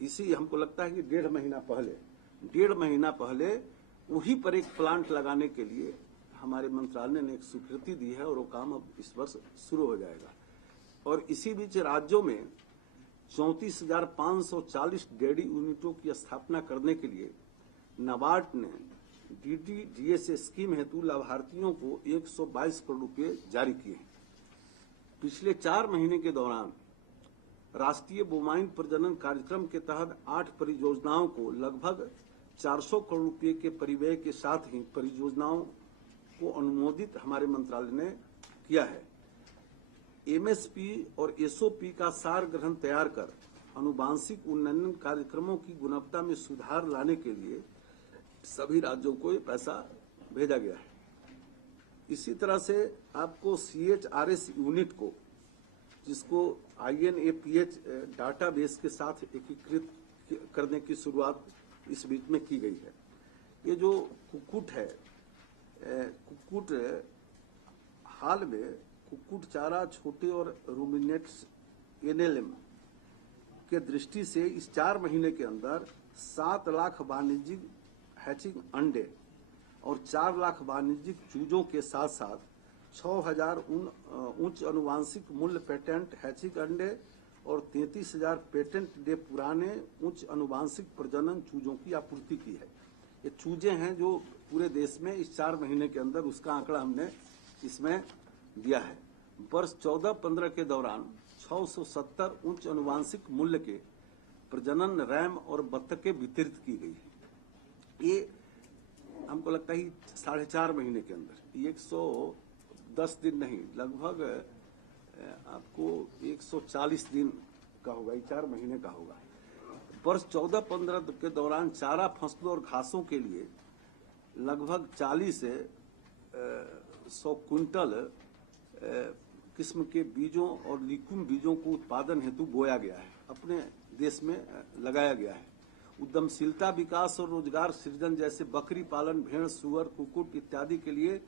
इसी हमको लगता है कि डेढ़ महीना पहले वहीं पर एक प्लांट लगाने के लिए हमारे मंत्रालय ने एक स्वीकृति दी है और वो काम अब इस वर्ष शुरू हो जाएगा। और इसी बीच राज्यों में 34,540 डेयरी यूनिटों की स्थापना करने के लिए नाबार्ड ने DDGS स्कीम हेतु लाभार्थियों को 122 करोड़ रुपए जारी किए हैं। पिछले 4 महीने के दौरान राष्ट्रीय बोवाइन प्रजनन कार्यक्रम के तहत 8 परियोजनाओं को लगभग 400 करोड़ रुपए के परिव्यय के साथ ही परियोजनाओं को अनुमोदित हमारे मंत्रालय ने किया है। MSP और SOP का सार ग्रहण तैयार कर अनुवांशिक उन्नयन कार्यक्रमों की गुणवत्ता में सुधार लाने के लिए सभी राज्यों को ये पैसा भेजा गया है। इसी तरह से आपको CHRS यूनिट को, जिसको INAPH डाटाबेस के साथ एकीकृत करने की शुरुआत इस बीच में की गई है। ये जो कुक्कुट है, कुक्कुट हाल में कुक्कुट चारा छोटे और रूमिनेट्स NLM के दृष्टि से इस 4 महीने के अंदर 7 लाख वाणिज्यिक हैचिंग अंडे और 4 लाख वाणिज्यिक चूजों के साथ साथ 6,000 उच्च अनुवांशिक मूल्य पेटेंट हैचिंग अंडे और 33,000 पेटेंट डे पुराने उच्च अनुवांशिक प्रजनन चूजों की आपूर्ति की है। ये चूजे हैं जो पूरे देश में इस 4 महीने के अंदर, उसका आंकड़ा हमने इसमें दिया है। वर्ष 14-15 के दौरान 670 उच्च अनुवांशिक मूल्य के प्रजनन रैम और बत्तखें वितरित की गई है। ये हमको लगता है 4.5 महीने के अंदर 110 दिन नहीं, लगभग आपको 140 दिन का होगा, 4 महीने का होगा। वर्ष 14-15 के दौरान चारा फसलों और घासों के लिए लगभग 40 से 100 क्विंटल किस्म के बीजों और लिक्विड बीजों को उत्पादन हेतु बोया गया है, अपने देश में लगाया गया है। उद्यमशीलता विकास और रोजगार सृजन जैसे बकरी पालन, भेड़, सुअर, कुक्कुट इत्यादि के लिए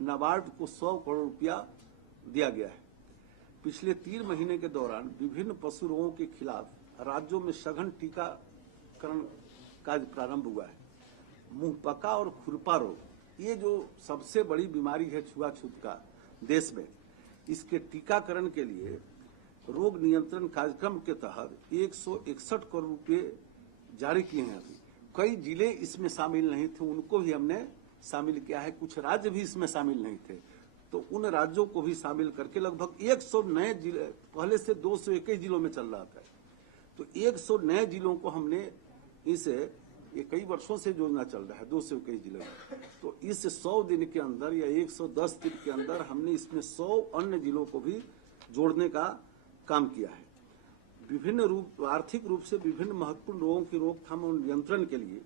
नाबार्ड को 100 करोड़ रुपया दिया गया है। पिछले 3 महीने के दौरान विभिन्न पशु रोगों के खिलाफ राज्यों में सघन टीकाकरण कार्य प्रारंभ हुआ है। मुंहपका और खुरपा रोग, ये जो सबसे बड़ी बीमारी है छुआछूत का देश में, इसके टीकाकरण के लिए रोग नियंत्रण कार्यक्रम के तहत 161 करोड़ रुपए जारी किए हैं। अभी कई जिले इसमें शामिल नहीं थे, उनको भी हमने शामिल किया है। कुछ राज्य भी इसमें शामिल नहीं थे, तो उन राज्यों को भी शामिल करके लगभग 100 नए जिले, पहले से 221 जिलों में चल रहा था, तो 100 नए जिलों को हमने ये कई वर्षों से योजना चल रहा है 221 जिलों में, तो इस 100 दिन के अंदर या 110 दिन के अंदर हमने इसमें 100 अन्य जिलों को भी जोड़ने का काम किया है। आर्थिक रूप से विभिन्न महत्वपूर्ण रोगों की रोकथाम और नियंत्रण के लिए,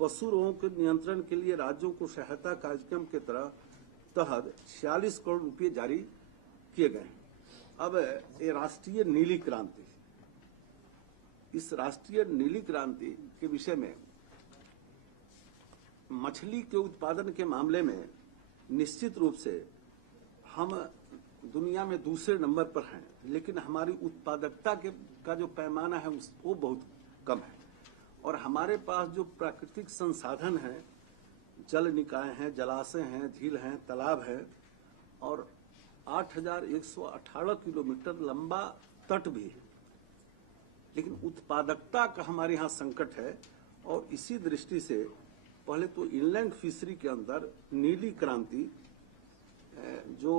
पशु रोगों के नियंत्रण के लिए राज्यों को सहायता कार्यक्रम के तहत 46 करोड़ रुपए जारी किए गए हैं। अब ये राष्ट्रीय नीली क्रांति, इस राष्ट्रीय नीली क्रांति के विषय में मछली के उत्पादन के मामले में निश्चित रूप से हम दुनिया में दूसरे नंबर पर हैं, लेकिन हमारी उत्पादकता का जो पैमाना है वो बहुत कम है। और हमारे पास जो प्राकृतिक संसाधन हैं, जल निकाय हैं, जलाशय हैं, झील हैं, तालाब हैं और 8,118 किलोमीटर लंबा तट भी है, लेकिन उत्पादकता का हमारे यहाँ संकट है। और इसी दृष्टि से पहले तो इनलैंड फिशरी के अंदर नीली क्रांति जो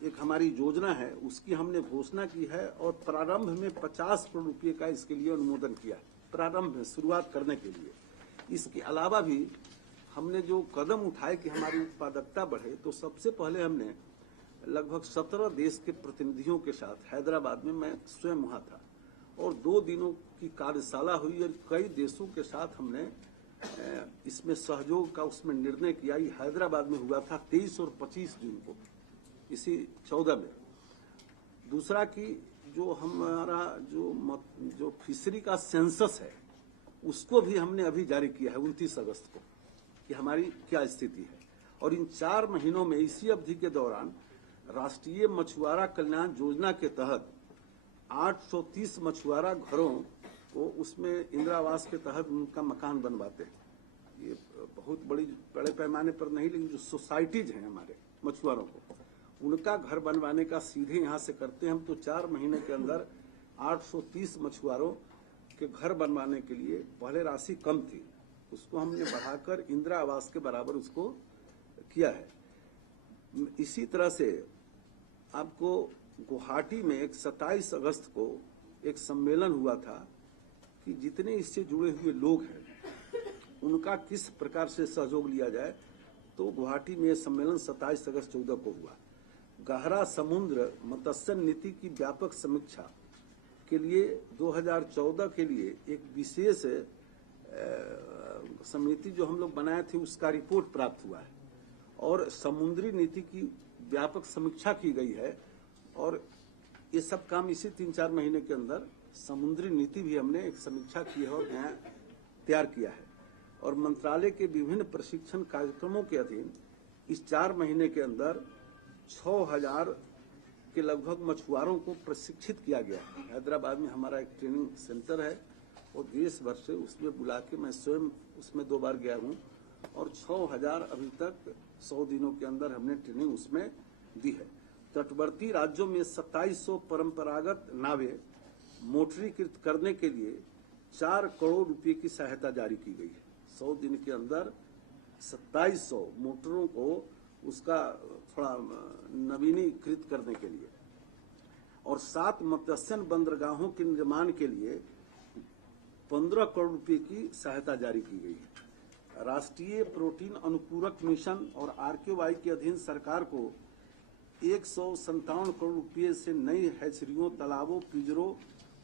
एक हमारी योजना है, उसकी हमने घोषणा की है और प्रारंभ में 50 करोड़ रुपए का इसके लिए अनुमोदन किया है, प्रारंभ में शुरुआत करने के लिए। इसके अलावा भी हमने जो कदम उठाए कि हमारी उत्पादकता बढ़े, तो सबसे पहले हमने लगभग 17 देश के प्रतिनिधियों के साथ हैदराबाद में, मैं स्वयं वहां था, और 2 दिनों की कार्यशाला हुई और कई देशों के साथ हमने इसमें सहयोग का उसमें निर्णय किया। ये हैदराबाद में हुआ था 23 और 25 जून को, इसी 14 में। दूसरा कि जो हमारा जो फिशरी का सेंसस है, उसको भी हमने अभी जारी किया है 29 अगस्त को, कि हमारी क्या स्थिति है। और इन 4 महीनों में इसी अवधि के दौरान राष्ट्रीय मछुआरा कल्याण योजना के तहत 830 मछुआरा घरों वो उसमें इंदिरा आवास के तहत उनका मकान बनवाते हैं। ये बहुत बड़े पैमाने पर नहीं, लेकिन जो सोसाइटीज हैं हमारे मछुआरों को, उनका घर बनवाने का सीधे यहाँ से करते हैं हम। तो 4 महीने के अंदर 830 मछुआरों के घर बनवाने के लिए पहले राशि कम थी, उसको हमने बढ़ाकर इंदिरा आवास के बराबर उसको किया है। इसी तरह से आपको गुवाहाटी में एक 27 अगस्त को एक सम्मेलन हुआ था कि जितने इससे जुड़े हुए लोग हैं उनका किस प्रकार से सहयोग लिया जाए। तो गुवाहाटी में सम्मेलन 27 अगस्त 14 को हुआ। गहरा समुद्र मत्स्य नीति की व्यापक समीक्षा के लिए 2014 के लिए एक विशेष समिति जो हम लोग बनाए थे उसका रिपोर्ट प्राप्त हुआ है और समुद्री नीति की व्यापक समीक्षा की गई है। और ये सब काम इसी 3-4 महीने के अंदर समुद्री नीति भी हमने एक समीक्षा की है और नया तैयार किया है। और मंत्रालय के विभिन्न प्रशिक्षण कार्यक्रमों के अधीन इस 4 महीने के अंदर 6000 के लगभग मछुआरों को प्रशिक्षित किया गया है। हैदराबाद में हमारा एक ट्रेनिंग सेंटर है और देश भर से उसमें बुला के मैं स्वयं उसमें 2 बार गया हूँ और 6000 अभी तक 100 दिनों के अंदर हमने ट्रेनिंग उसमें दी है। तटवर्ती राज्यों में 2700 परंपरागत नावें मोटरीकृत करने के लिए 4 करोड़ रुपए की सहायता जारी की गई है। 100 दिन के अंदर 2700 मोटरों को उसका थोड़ा नवीनीकृत करने के लिए और 7 मत्स्य बंदरगाहों के निर्माण के लिए 15 करोड़ रुपए की सहायता जारी की गई है। राष्ट्रीय प्रोटीन अनुपूरक मिशन और आरकेवाई के अधीन सरकार को 157 करोड़ रुपए से नई हैचरियों, तालाबों, पिंजरों,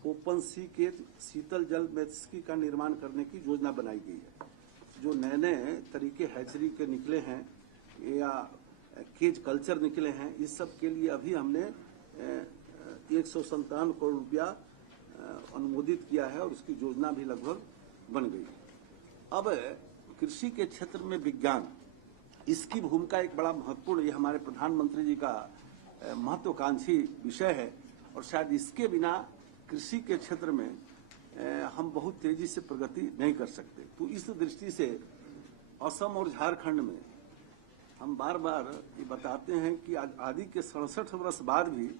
ओपन सी के शीतल जल मत्स्यिकी का निर्माण करने की योजना बनाई गई है। जो नए नए तरीके हैचरी के निकले हैं या केज कल्चर निकले हैं, इस सब के लिए अभी हमने 157 करोड़ रुपया अनुमोदित किया है और उसकी योजना भी लगभग बन गई। अब कृषि के क्षेत्र में विज्ञान, इसकी भूमिका एक बड़ा महत्वपूर्ण, ये हमारे प्रधानमंत्री जी का महत्वाकांक्षी विषय है और शायद इसके बिना कृषि के क्षेत्र में हम बहुत तेजी से प्रगति नहीं कर सकते। तो इस दृष्टि से असम और झारखंड में हम बार बार ये बताते हैं कि आजादी के 67 वर्ष बाद भी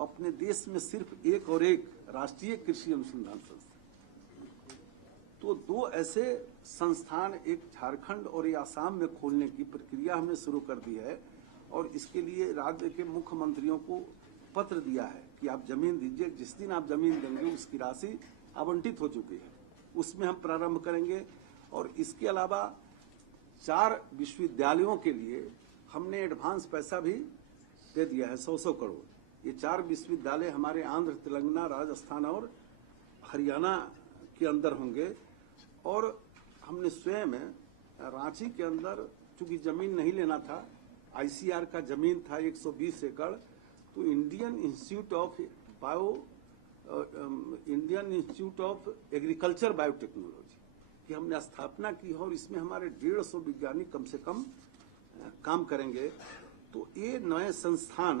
अपने देश में सिर्फ एक और एक राष्ट्रीय कृषि अनुसंधान संस्थान, तो 2 ऐसे संस्थान एक झारखंड और एक आसाम में खोलने की प्रक्रिया हमने शुरू कर दी है और इसके लिए राज्य के मुख्यमंत्रियों को पत्र दिया है कि आप जमीन दीजिए, जिस दिन आप जमीन देंगे उसकी राशि आवंटित हो चुकी है, उसमें हम प्रारंभ करेंगे। और इसके अलावा 4 विश्वविद्यालयों के लिए हमने एडवांस पैसा भी दे दिया है, 100 करोड़। ये 4 विश्वविद्यालय हमारे आंध्र, तेलंगाना, राजस्थान और हरियाणा के अंदर होंगे। और हमने स्वयं रांची के अंदर, चूंकि जमीन नहीं लेना था, आईसीआर का जमीन था 120 एकड़, तो Indian institute of agriculture biotechnology की हमने स्थापना की है और इसमें हमारे 150 वैज्ञानिक कम से कम काम करेंगे। तो ये नए संस्थान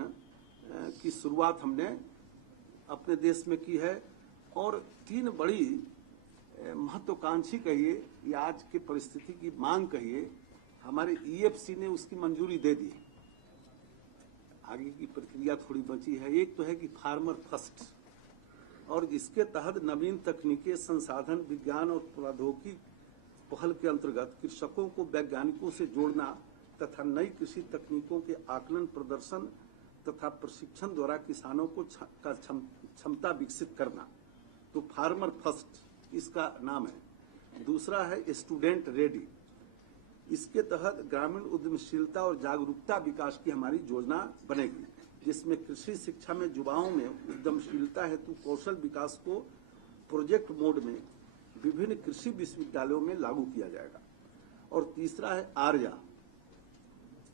की शुरुआत हमने अपने देश में की है। और 3 बड़ी महत्वाकांक्षी कहिए या आज की परिस्थिति की मांग कहिए, हमारे ईएफसी ने उसकी मंजूरी दे दी। आगे की प्रक्रिया थोड़ी बची है। एक तो है कि फार्मर फर्स्ट, और इसके तहत नवीन तकनीकी संसाधन, विज्ञान और प्रौद्योगिकी पहल के अंतर्गत कृषकों को वैज्ञानिकों से जोड़ना तथा नई कृषि तकनीकों के आकलन, प्रदर्शन तथा प्रशिक्षण द्वारा किसानों को क्षमता विकसित करना। तो फार्मर फर्स्ट इसका नाम है। दूसरा है स्टूडेंट रेडी, इसके तहत ग्रामीण उद्यमशीलता और जागरूकता विकास की हमारी योजना बनेगी, जिसमें कृषि शिक्षा में युवाओं में उद्यमशीलता हेतु कौशल विकास को प्रोजेक्ट मोड में विभिन्न कृषि विश्वविद्यालयों में लागू किया जाएगा। और तीसरा है आर्या,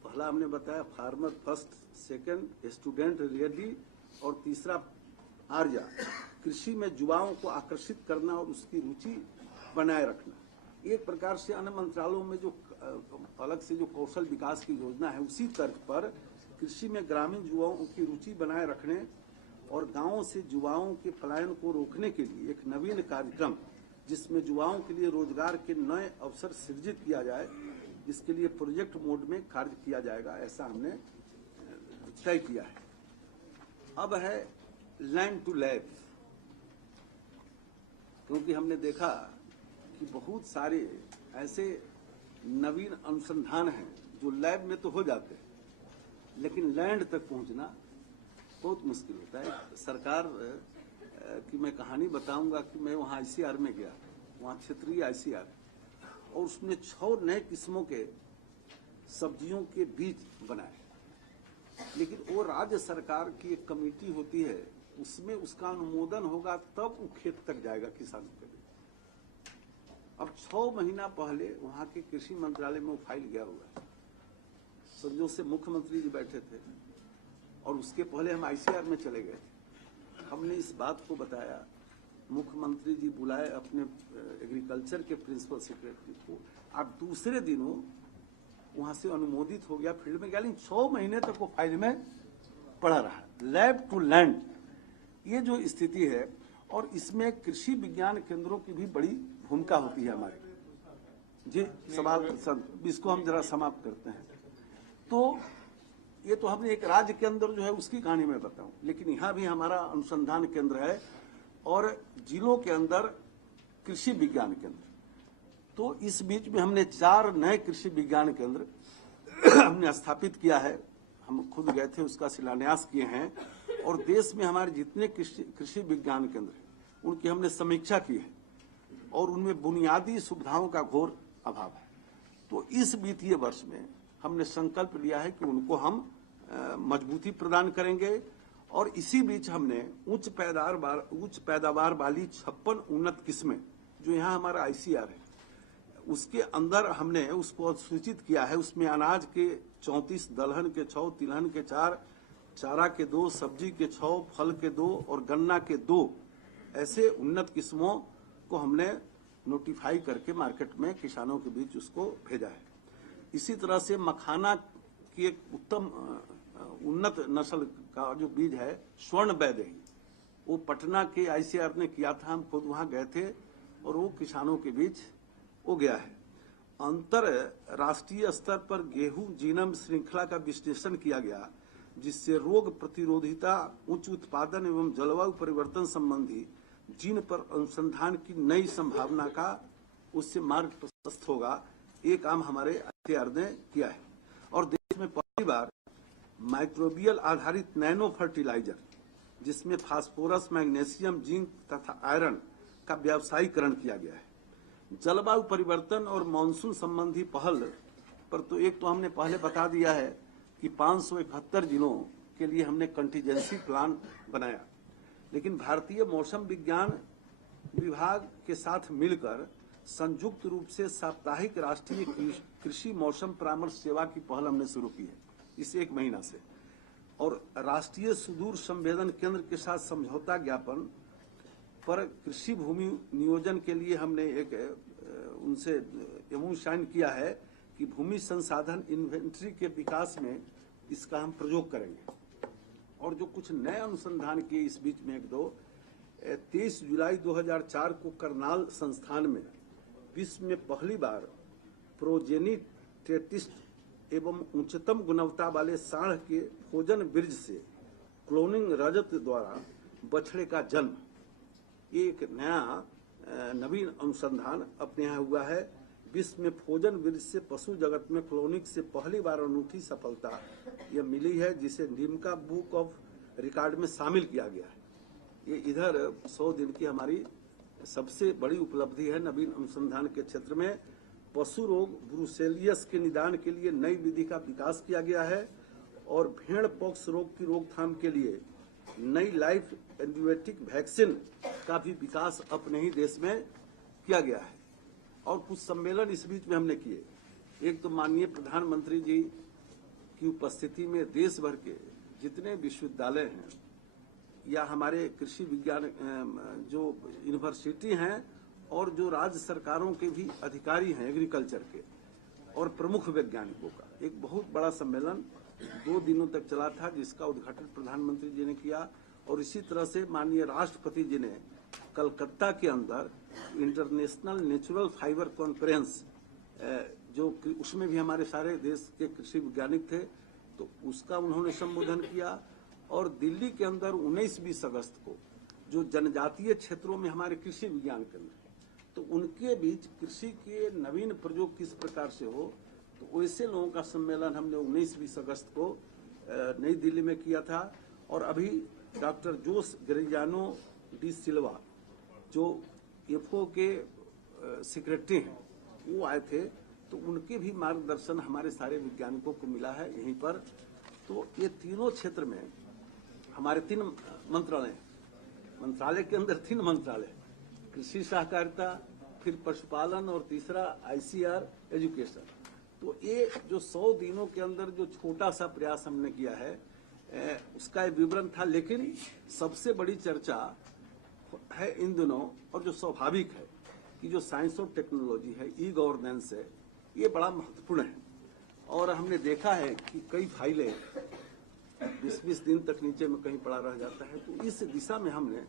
पहला हमने बताया farmer first, second student ready और तीसरा आर्या, कृषि में युवाओं को आकर्षित करना और उसकी रुचि बनाए रखना। एक प्रकार से अन्य मंत्रालयों में जो अलग से जो कौशल विकास की योजना है, उसी तर्क पर कृषि में ग्रामीण युवाओं की रुचि बनाए रखने और गांवों से युवाओं के पलायन को रोकने के लिए एक नवीन कार्यक्रम जिसमें युवाओं के लिए रोजगार के नए अवसर सृजित किया जाए, इसके लिए प्रोजेक्ट मोड में कार्य किया जाएगा, ऐसा हमने तय किया है। अब है लैंड टू लैब, क्योंकि हमने देखा कि बहुत सारे ऐसे नवीन अनुसंधान हैं जो लैब में तो हो जाते हैं, लेकिन लैंड तक पहुंचना बहुत मुश्किल होता है। सरकार की मैं कहानी बताऊंगा कि मैं वहां आईसीआर में गया, वहां क्षेत्रीय आईसीआर, और उसने 6 नए किस्मों के सब्जियों के बीज बनाए, लेकिन वो राज्य सरकार की एक कमेटी होती है, उसमें उसका अनुमोदन होगा तब वो खेत तक जाएगा किसानों के लिए। अब 6 महीना पहले वहां के कृषि मंत्रालय में वो फाइल गया हुआ है। संजोग से मुख्यमंत्री जी बैठे थे और उसके पहले हम आईसीआर में चले गए थे। हमने इस बात को बताया, मुख्यमंत्री जी बुलाए अपने एग्रीकल्चर के प्रिंसिपल सेक्रेटरी को, आप दूसरे दिनों वहां से अनुमोदित हो गया, फील्ड में गया, लेकिन 6 महीने तक वो फाइल में पड़ा रहा। लैब टू लैंड ये जो स्थिति है, और इसमें कृषि विज्ञान केंद्रों की भी बड़ी भूमिका होती है हमारी। जी सवाल, इसको हम जरा समाप्त करते हैं। तो ये तो हमने एक राज्य के अंदर जो है उसकी कहानी में बताऊं, लेकिन यहाँ भी हमारा अनुसंधान केंद्र है और जिलों के अंदर कृषि विज्ञान केंद्र। तो इस बीच में हमने 4 नए कृषि विज्ञान केंद्र हमने स्थापित किया है। हम खुद गए थे, उसका शिलान्यास किए हैं, और देश में हमारे जितने कृषि विज्ञान केंद्र हैं उनकी हमने समीक्षा की है, और उनमें बुनियादी सुविधाओं का घोर अभाव है। तो इस वित्तीय वर्ष में हमने संकल्प लिया है कि उनको हम मजबूती प्रदान करेंगे, और इसी बीच हमने उच्च पैदावार वाली 56 उन्नत किस्में जो यहाँ हमारा आईसीआर है उसके अंदर हमने उसको सूचित किया है। उसमें अनाज के 34, दलहन के 6, तिलहन के 4, चारा के 2, सब्जी के 6, फल के 2 और गन्ना के 2 ऐसे उन्नत किस्मों को हमने नोटिफाई करके मार्केट में किसानों के बीच उसको भेजा है। इसी तरह से मखाना की एक उत्तम उन्नत नस्ल का जो बीज है स्वर्ण वैदेही, वो पटना के आईसीआर ने किया था, हम खुद वहां गए थे, और वो किसानों के बीच हो गया है। अंतरराष्ट्रीय स्तर पर गेहूं जीनम श्रृंखला का विश्लेषण किया गया, जिससे रोग प्रतिरोधिता, उच्च उत्पादन एवं जलवायु परिवर्तन संबंधी जीन पर अनुसंधान की नई संभावना का उससे मार्ग प्रशस्त होगा। ये काम हमारे आईसीआर ने किया है। और देश में पहली बार माइक्रोबियल आधारित नैनो फर्टिलाइजर, जिसमें फास्फोरस, मैग्नीशियम, जिंक तथा आयरन का व्यावसायीकरण किया गया है। जलवायु परिवर्तन और मानसून संबंधी पहल पर तो एक तो हमने पहले बता दिया है कि 571 जिलों के लिए हमने कंटीजेंसी प्लान बनाया, लेकिन भारतीय मौसम विज्ञान विभाग के साथ मिलकर संयुक्त रूप से साप्ताहिक राष्ट्रीय कृषि मौसम परामर्श सेवा की पहल हमने शुरू की है इस 1 महीना से, और राष्ट्रीय सुदूर संवेदन केंद्र के साथ समझौता ज्ञापन पर कृषि भूमि नियोजन के लिए हमने एक उनसे एमओयू साइन किया है कि भूमि संसाधन इन्वेंट्री के विकास में इसका हम प्रयोग करेंगे। और जो कुछ नए अनुसंधान किए इस बीच में 1-2, 23 जुलाई 2004 को करनाल संस्थान में विश्व में पहली बार प्रोजेनिटेटिस्ट एवं उच्चतम गुणवत्ता वाले सांड के भोजन बीज से क्लोनिंग रजत द्वारा बछड़े का जन्म, ये एक नया नवीन अनुसंधान अपने यहाँ हुआ है। विश्व में भोजन बीज से पशु जगत में क्लोनिंग से पहली बार अनूठी सफलता यह मिली है, जिसे लिम्का बुक ऑफ रिकॉर्ड में शामिल किया गया है। ये इधर 100 दिन की हमारी सबसे बड़ी उपलब्धि है नवीन अनुसंधान के क्षेत्र में। पशु रोग ब्रुसेलियस के निदान के लिए नई विधि का विकास किया गया है, और भेड़ पॉक्स रोग की रोकथाम के लिए नई लाइफ एंटीबायोटिक वैक्सीन का भी विकास अपने ही देश में किया गया है। और कुछ सम्मेलन इस बीच में हमने किए। एक तो माननीय प्रधानमंत्री जी की उपस्थिति में देश भर के जितने विश्वविद्यालय हैं या हमारे कृषि विज्ञान जो यूनिवर्सिटी हैं और जो राज्य सरकारों के भी अधिकारी हैं एग्रीकल्चर के और प्रमुख वैज्ञानिकों का एक बहुत बड़ा सम्मेलन 2 दिनों तक चला था, जिसका उद्घाटन प्रधानमंत्री जी ने किया। और इसी तरह से माननीय राष्ट्रपति जी ने कलकत्ता के अंदर इंटरनेशनल नेचुरल फाइबर कॉन्फ्रेंस, जो उसमें भी हमारे सारे देश के कृषि वैज्ञानिक थे, तो उसका उन्होंने संबोधन किया। और दिल्ली के अंदर 19-20 अगस्त को जो जनजातीय क्षेत्रों में हमारे कृषि विज्ञान केंद्र, तो उनके बीच कृषि के नवीन प्रयोग किस प्रकार से हो, तो वैसे लोगों का सम्मेलन हमने 19-20 अगस्त को नई दिल्ली में किया था। और अभी डॉक्टर जोस ग्रेजियानो डी सिल्वा जो एफओ के सेक्रेटरी हैं, वो आए थे, तो उनके भी मार्गदर्शन हमारे सारे वैज्ञानिकों को मिला है यहीं पर। तो ये तीनों क्षेत्र में हमारे 3 मंत्रालय के अंदर 3 मंत्रालय, कृषि सहकारिता, फिर पशुपालन और तीसरा आईसीआर एजुकेशन। तो ये जो 100 दिनों के अंदर जो छोटा सा प्रयास हमने किया है, उसका एक विवरण था। लेकिन सबसे बड़ी चर्चा है इन दिनों, और जो स्वाभाविक है कि जो साइंस और टेक्नोलॉजी है, ई गवर्नेंस है, ये बड़ा महत्वपूर्ण है। और हमने देखा है कि कई फाइलें 20-20 दिन तक नीचे में कहीं पड़ा रह जाता है। तो इस दिशा में हमने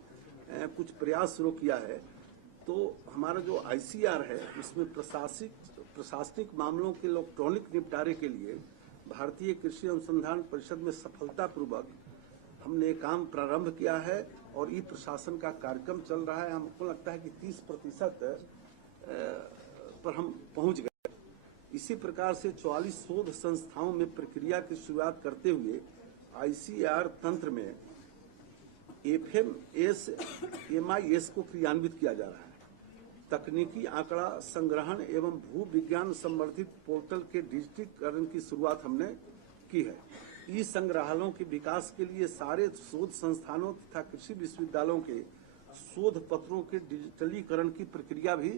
कुछ प्रयास शुरू किया है। तो हमारा जो आईसीआर है, उसमें प्रशासनिक मामलों के इलेक्ट्रॉनिक निपटारे के लिए भारतीय कृषि अनुसंधान परिषद में सफलतापूर्वक हमने काम प्रारंभ किया है और ई प्रशासन का कार्यक्रम चल रहा है। हमको लगता है कि 30% पर हम पहुंच गए। इसी प्रकार से 44 शोध संस्थाओं में प्रक्रिया की शुरुआत करते हुए आईसीआर तंत्र में एफएमएस एमआईएस को क्रियान्वित किया जा रहा है। तकनीकी आंकड़ा संग्रहण एवं भू विज्ञान संवर्धित पोर्टल के डिजिटीकरण की शुरुआत हमने की है। ई संग्रहालयों के विकास के लिए सारे शोध संस्थानों तथा कृषि विश्वविद्यालयों के शोध पत्रों के डिजिटलीकरण की प्रक्रिया भी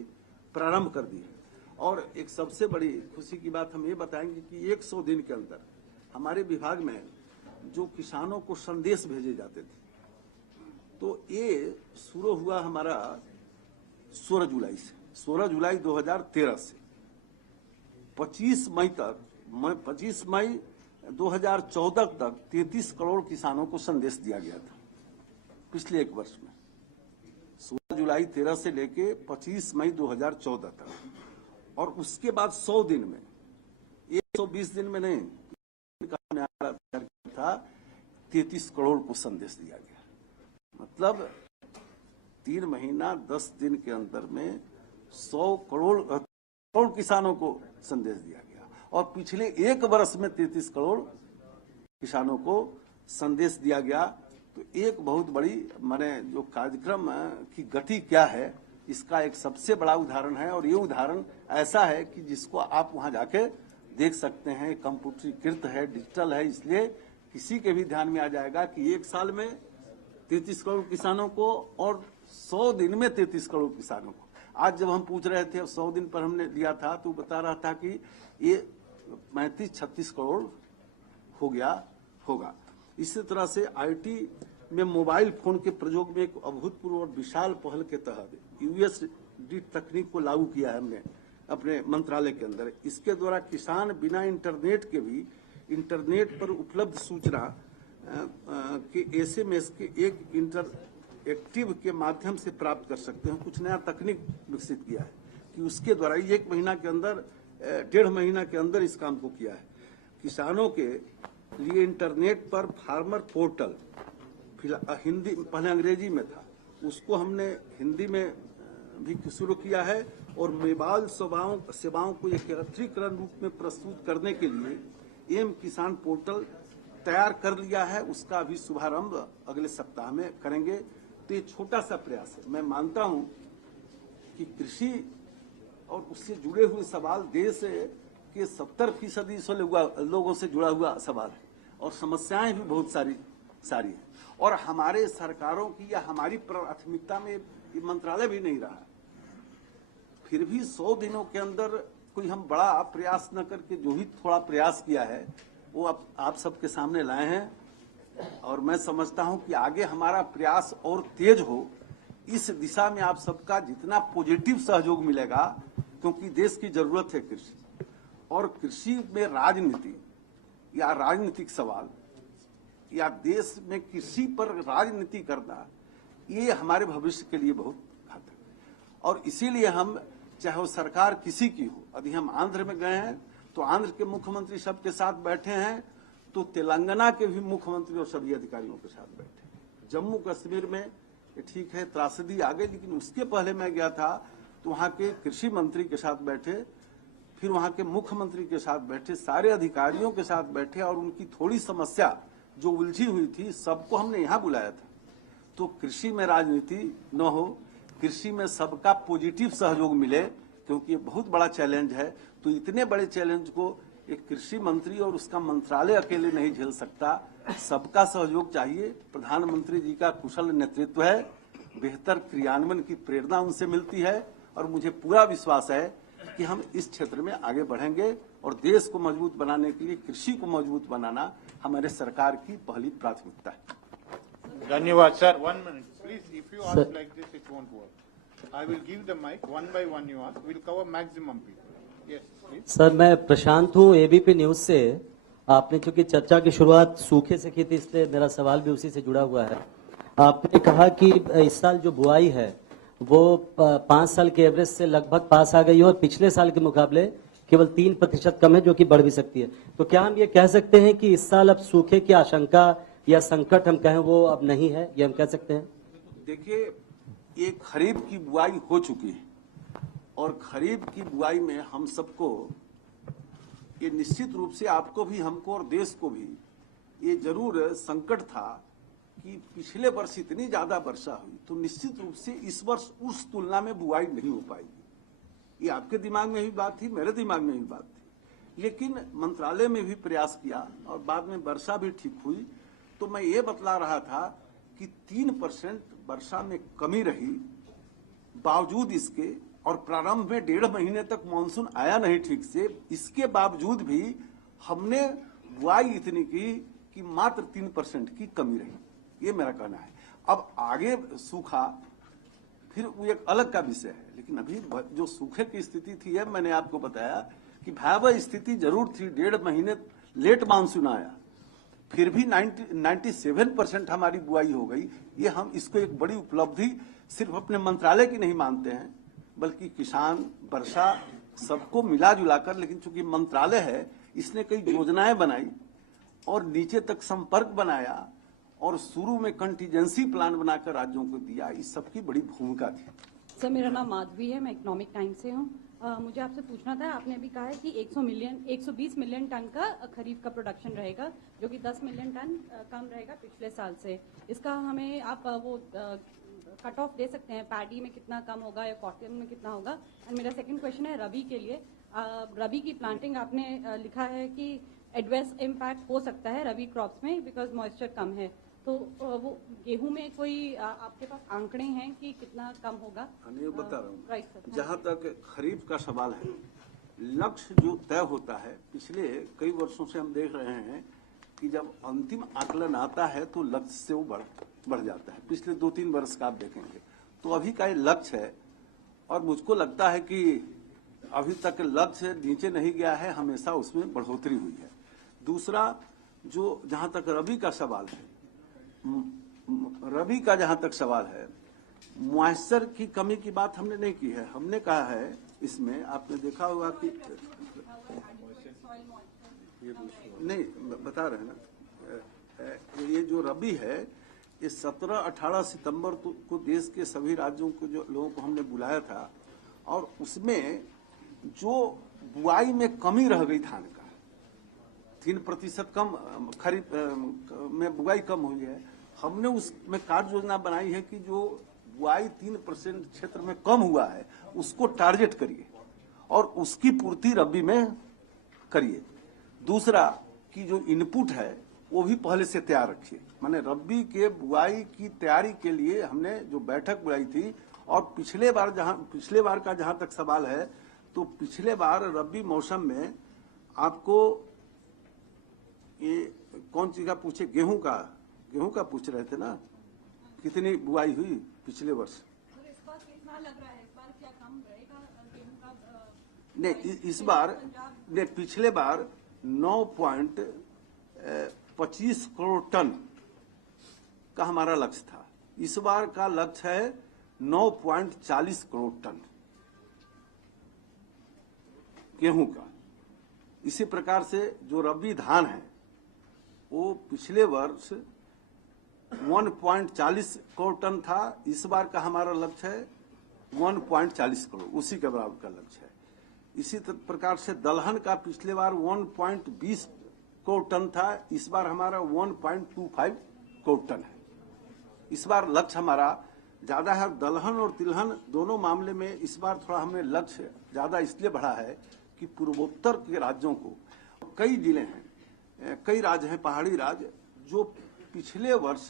प्रारंभ कर दी है। और एक सबसे बड़ी खुशी की बात हम ये बताएंगे कि 100 दिन के अंदर हमारे विभाग में जो किसानों को संदेश भेजे जाते थे, तो ये शुरू हुआ हमारा 16 जुलाई से, 16 जुलाई 2013 से 25 मई तक, 25 मई 2014 तक 33 करोड़ किसानों को संदेश दिया गया था पिछले 1 वर्ष में। 16 जुलाई 13 से लेके 25 मई 2014 तक। और उसके बाद 100 दिन में, 120 दिन में नहीं था, 33 करोड़ को संदेश दिया गया। मतलब 3 महीना 10 दिन के अंदर में 100 करोड़ किसानों को संदेश दिया गया। और पिछले 1 वर्ष में 33 करोड़ किसानों को संदेश दिया गया। तो एक बहुत बड़ी माने जो कार्यक्रम की गति क्या है, इसका एक सबसे बड़ा उदाहरण है। और ये उदाहरण ऐसा है कि जिसको आप वहां जाके देख सकते हैं, कंप्यूटरीकृत है, डिजिटल है, इसलिए किसी के भी ध्यान में आ जाएगा कि 1 साल में 33 करोड़ किसानों को और 100 दिन में 33 करोड़ किसानों को। आज जब हम पूछ रहे थे, 100 दिन पर हमने दिया था, तो बता रहा था कि ये 35-36 करोड़ हो गया होगा। इसी तरह से आईटी में मोबाइल फोन के प्रयोग में एक अभूतपूर्व और विशाल पहल के तहत यूएसडी तकनीक को लागू किया है हमने अपने मंत्रालय के अंदर। इसके द्वारा किसान बिना इंटरनेट के भी इंटरनेट पर उपलब्ध सूचना के एसएमएस के एक इंटरएक्टिव के माध्यम से प्राप्त कर सकते हैं। कुछ नया तकनीक विकसित किया है कि उसके द्वारा 1 महीना के अंदर, 1.5 महीना के अंदर इस काम को किया है। किसानों के लिए इंटरनेट पर फार्मर पोर्टल, हिंदी पहले अंग्रेजी में था, उसको हमने हिंदी में भी शुरू किया है। और मोबाइल सेवाओं को एकत्रीकरण रूप में प्रस्तुत करने के लिए एम किसान पोर्टल तैयार कर लिया है। उसका भी शुभारंभ अगले सप्ताह में करेंगे। तो ये छोटा सा प्रयास है। मैं मानता हूं कि कृषि और उससे जुड़े हुए सवाल देश के 70% लोगों से जुड़ा हुआ सवाल है और समस्याएं भी बहुत सारी हैं। और हमारे सरकारों की या हमारी प्राथमिकता में ये मंत्रालय भी नहीं रहा। फिर भी 100 दिनों के अंदर कोई हम बड़ा प्रयास न करके जो ही थोड़ा प्रयास किया है वो आप सबके सामने लाए हैं। और मैं समझता हूं कि आगे हमारा प्रयास और तेज हो। इस दिशा में आप सबका जितना पॉजिटिव सहयोग मिलेगा, क्योंकि देश की जरूरत है कृषि। और कृषि में राजनीति या राजनीतिक सवाल या देश में कृषि पर राजनीति करना, ये हमारे भविष्य के लिए बहुत घातक है। और इसीलिए हम, चाहे वो सरकार किसी की हो, यदि हम आंध्र में गए हैं तो आंध्र के मुख्यमंत्री सबके साथ बैठे हैं, तो तेलंगाना के भी मुख्यमंत्री और सभी अधिकारियों के साथ बैठे। जम्मू कश्मीर में ठीक है त्रासदी आ गई, लेकिन उसके पहले मैं गया था तो वहां के कृषि मंत्री के साथ बैठे, फिर वहां के मुख्यमंत्री के साथ बैठे, सारे अधिकारियों के साथ बैठे, और उनकी थोड़ी समस्या जो उलझी हुई थी सबको हमने यहाँ बुलाया था। तो कृषि में राजनीति न हो, कृषि में सबका पॉजिटिव सहयोग मिले, क्योंकि ये बहुत बड़ा चैलेंज है। तो इतने बड़े चैलेंज को एक कृषि मंत्री और उसका मंत्रालय अकेले नहीं झेल सकता, सबका सहयोग चाहिए। प्रधानमंत्री जी का कुशल नेतृत्व है, बेहतर क्रियान्वयन की प्रेरणा उनसे मिलती है, और मुझे पूरा विश्वास है कि हम इस क्षेत्र में आगे बढ़ेंगे, और देश को मजबूत बनाने के लिए कृषि को मजबूत बनाना हमारे सरकार की पहली प्राथमिकता है। धन्यवाद sir. 1 minute, please. If you ask like this, it won't work. I will give the mic one by one. You ask, we'll cover maximum people. Yes, please. Sir, मैं प्रशांत हूँ, एबीपी न्यूज से। आपने चूंकि चर्चा की शुरुआत सूखे से की थी, इसलिए मेरा सवाल भी उसी से जुड़ा हुआ है। आपने कहा कि इस साल जो बुआई है वो 5 साल के एवरेज से लगभग पास आ गई है, और पिछले साल के मुकाबले केवल 3% कम है, जो कि बढ़ भी सकती है। तो क्या हम ये कह सकते हैं कि इस साल अब सूखे की आशंका या संकट हम कहें वो अब नहीं है, ये हम कह सकते हैं? देखिए, ये खरीफ की बुआई हो चुकी है, और खरीफ की बुआई में हम सबको, ये निश्चित रूप से आपको भी, हमको और देश को भी ये जरूर संकट था कि पिछले वर्ष इतनी ज्यादा वर्षा हुई, तो निश्चित रूप से इस वर्ष उस तुलना में बुआई नहीं हो पाएगी। ये आपके दिमाग में भी बात थी, मेरे दिमाग में भी बात थी, लेकिन मंत्रालय में भी प्रयास किया और बाद में वर्षा भी ठीक हुई। तो मैं ये बतला रहा था कि 3% वर्षा में कमी रही, बावजूद इसके, और प्रारंभ में 1.5 महीने तक मानसून आया नहीं ठीक से, इसके बावजूद भी हमने बुआई इतनी की कि मात्र 3% की कमी रही। ये मेरा कहना है। अब आगे सूखा फिर वो एक अलग का विषय है, लेकिन अभी जो सूखे की स्थिति थी, है मैंने आपको बताया कि भयावह स्थिति जरूर थी। 1.5 महीने लेट मानसून आया, फिर भी 97% हमारी बुआई हो गई। ये हम इसको एक बड़ी उपलब्धि सिर्फ अपने मंत्रालय की नहीं मानते हैं, बल्कि किसान, वर्षा, सबको मिला जुलाकर। लेकिन चूंकि मंत्रालय है, इसने कई योजनाएं बनाई और नीचे तक संपर्क बनाया, और शुरू में कंटीजेंसी प्लान बनाकर राज्यों को दिया। इस सबकी बड़ी भूमिका थी। सर, मेरा नाम माधवी है, मैं इकोनॉमिक टाइम्स से हूँ। मुझे आपसे पूछना था, आपने अभी कहा है कि 120 मिलियन टन का खरीफ का प्रोडक्शन रहेगा, जो कि 10 मिलियन टन कम रहेगा पिछले साल से। इसका हमें आप वो कट ऑफ दे सकते हैं, पैडी में कितना कम होगा या कॉटन में कितना होगा? एंड मेरा सेकंड क्वेश्चन है रबी के लिए। रबी की प्लांटिंग आपने लिखा है कि एडवर्स इम्पैक्ट हो सकता है रबी क्रॉप्स में, बिकॉज मॉइस्चर कम है। तो वो गेहूं में कोई आपके पास आंकड़े हैं कि कितना कम होगा? मैं बता रहा हूँ। Right sir. जहाँ तक खरीफ का सवाल है, लक्ष्य जो तय होता है, पिछले कई वर्षों से हम देख रहे हैं कि जब अंतिम आकलन आता है तो लक्ष्य से वो बढ़ जाता है। पिछले 2-3 वर्ष का आप देखेंगे तो अभी का ये लक्ष्य है, और मुझको लगता है कि अभी तक लक्ष्य नीचे नहीं गया है, हमेशा उसमें बढ़ोतरी हुई है। दूसरा, जो जहाँ तक रबी का सवाल है, रबी का जहां तक सवाल है, मॉइस्चर की कमी की बात हमने नहीं की है। हमने कहा है, इसमें आपने देखा होगा कि नहीं, बता रहे हैं ना, ये जो रबी है, ये 17-18 सितंबर को देश के सभी राज्यों को, जो लोगों को हमने बुलाया था, और उसमें जो बुआई में कमी रह गई धान का, 3% कम, खरीफ में बुआई कम हुई है। हमने उसमें कार्य योजना बनाई है कि जो बुआई 3% क्षेत्र में कम हुआ है, उसको टारगेट करिए और उसकी पूर्ति रबी में करिए। दूसरा, कि जो इनपुट है वो भी पहले से तैयार रखिए। माने रबी के बुआई की तैयारी के लिए हमने जो बैठक बुलाई थी, और पिछले बार का जहां तक सवाल है, तो पिछले बार रबी मौसम में आपको ये कौन चीज का पूछे, गेहूं का पूछ रहे थे ना, कितनी बुआई हुई पिछले वर्ष? इस बार कितना लग रहा है, इस बार क्या कम रहेगा गेहूं का? नहीं, इस बार नहीं, पिछले बार 25 करोड़ टन का हमारा लक्ष्य था। इस बार का लक्ष्य है 9.40 करोड़ टन गेहूं का। इसी प्रकार से जो रबी धान है वो पिछले वर्ष 1.40 करोड़ टन था, इस बार का हमारा लक्ष्य है 1.40 करोड़, उसी के बराबर का लक्ष्य है। इसी प्रकार से दलहन का पिछले बार 1.20 करोड़ टन था, इस बार हमारा 1.25 करोड़ टन है। इस बार लक्ष्य हमारा ज्यादा है। दलहन और तिलहन दोनों मामले में इस बार थोड़ा हमने लक्ष्य ज्यादा इसलिए बढ़ा है कि पूर्वोत्तर के राज्यों को, कई जिले हैं, कई राज्य हैं, पहाड़ी राज्य, जो पिछले वर्ष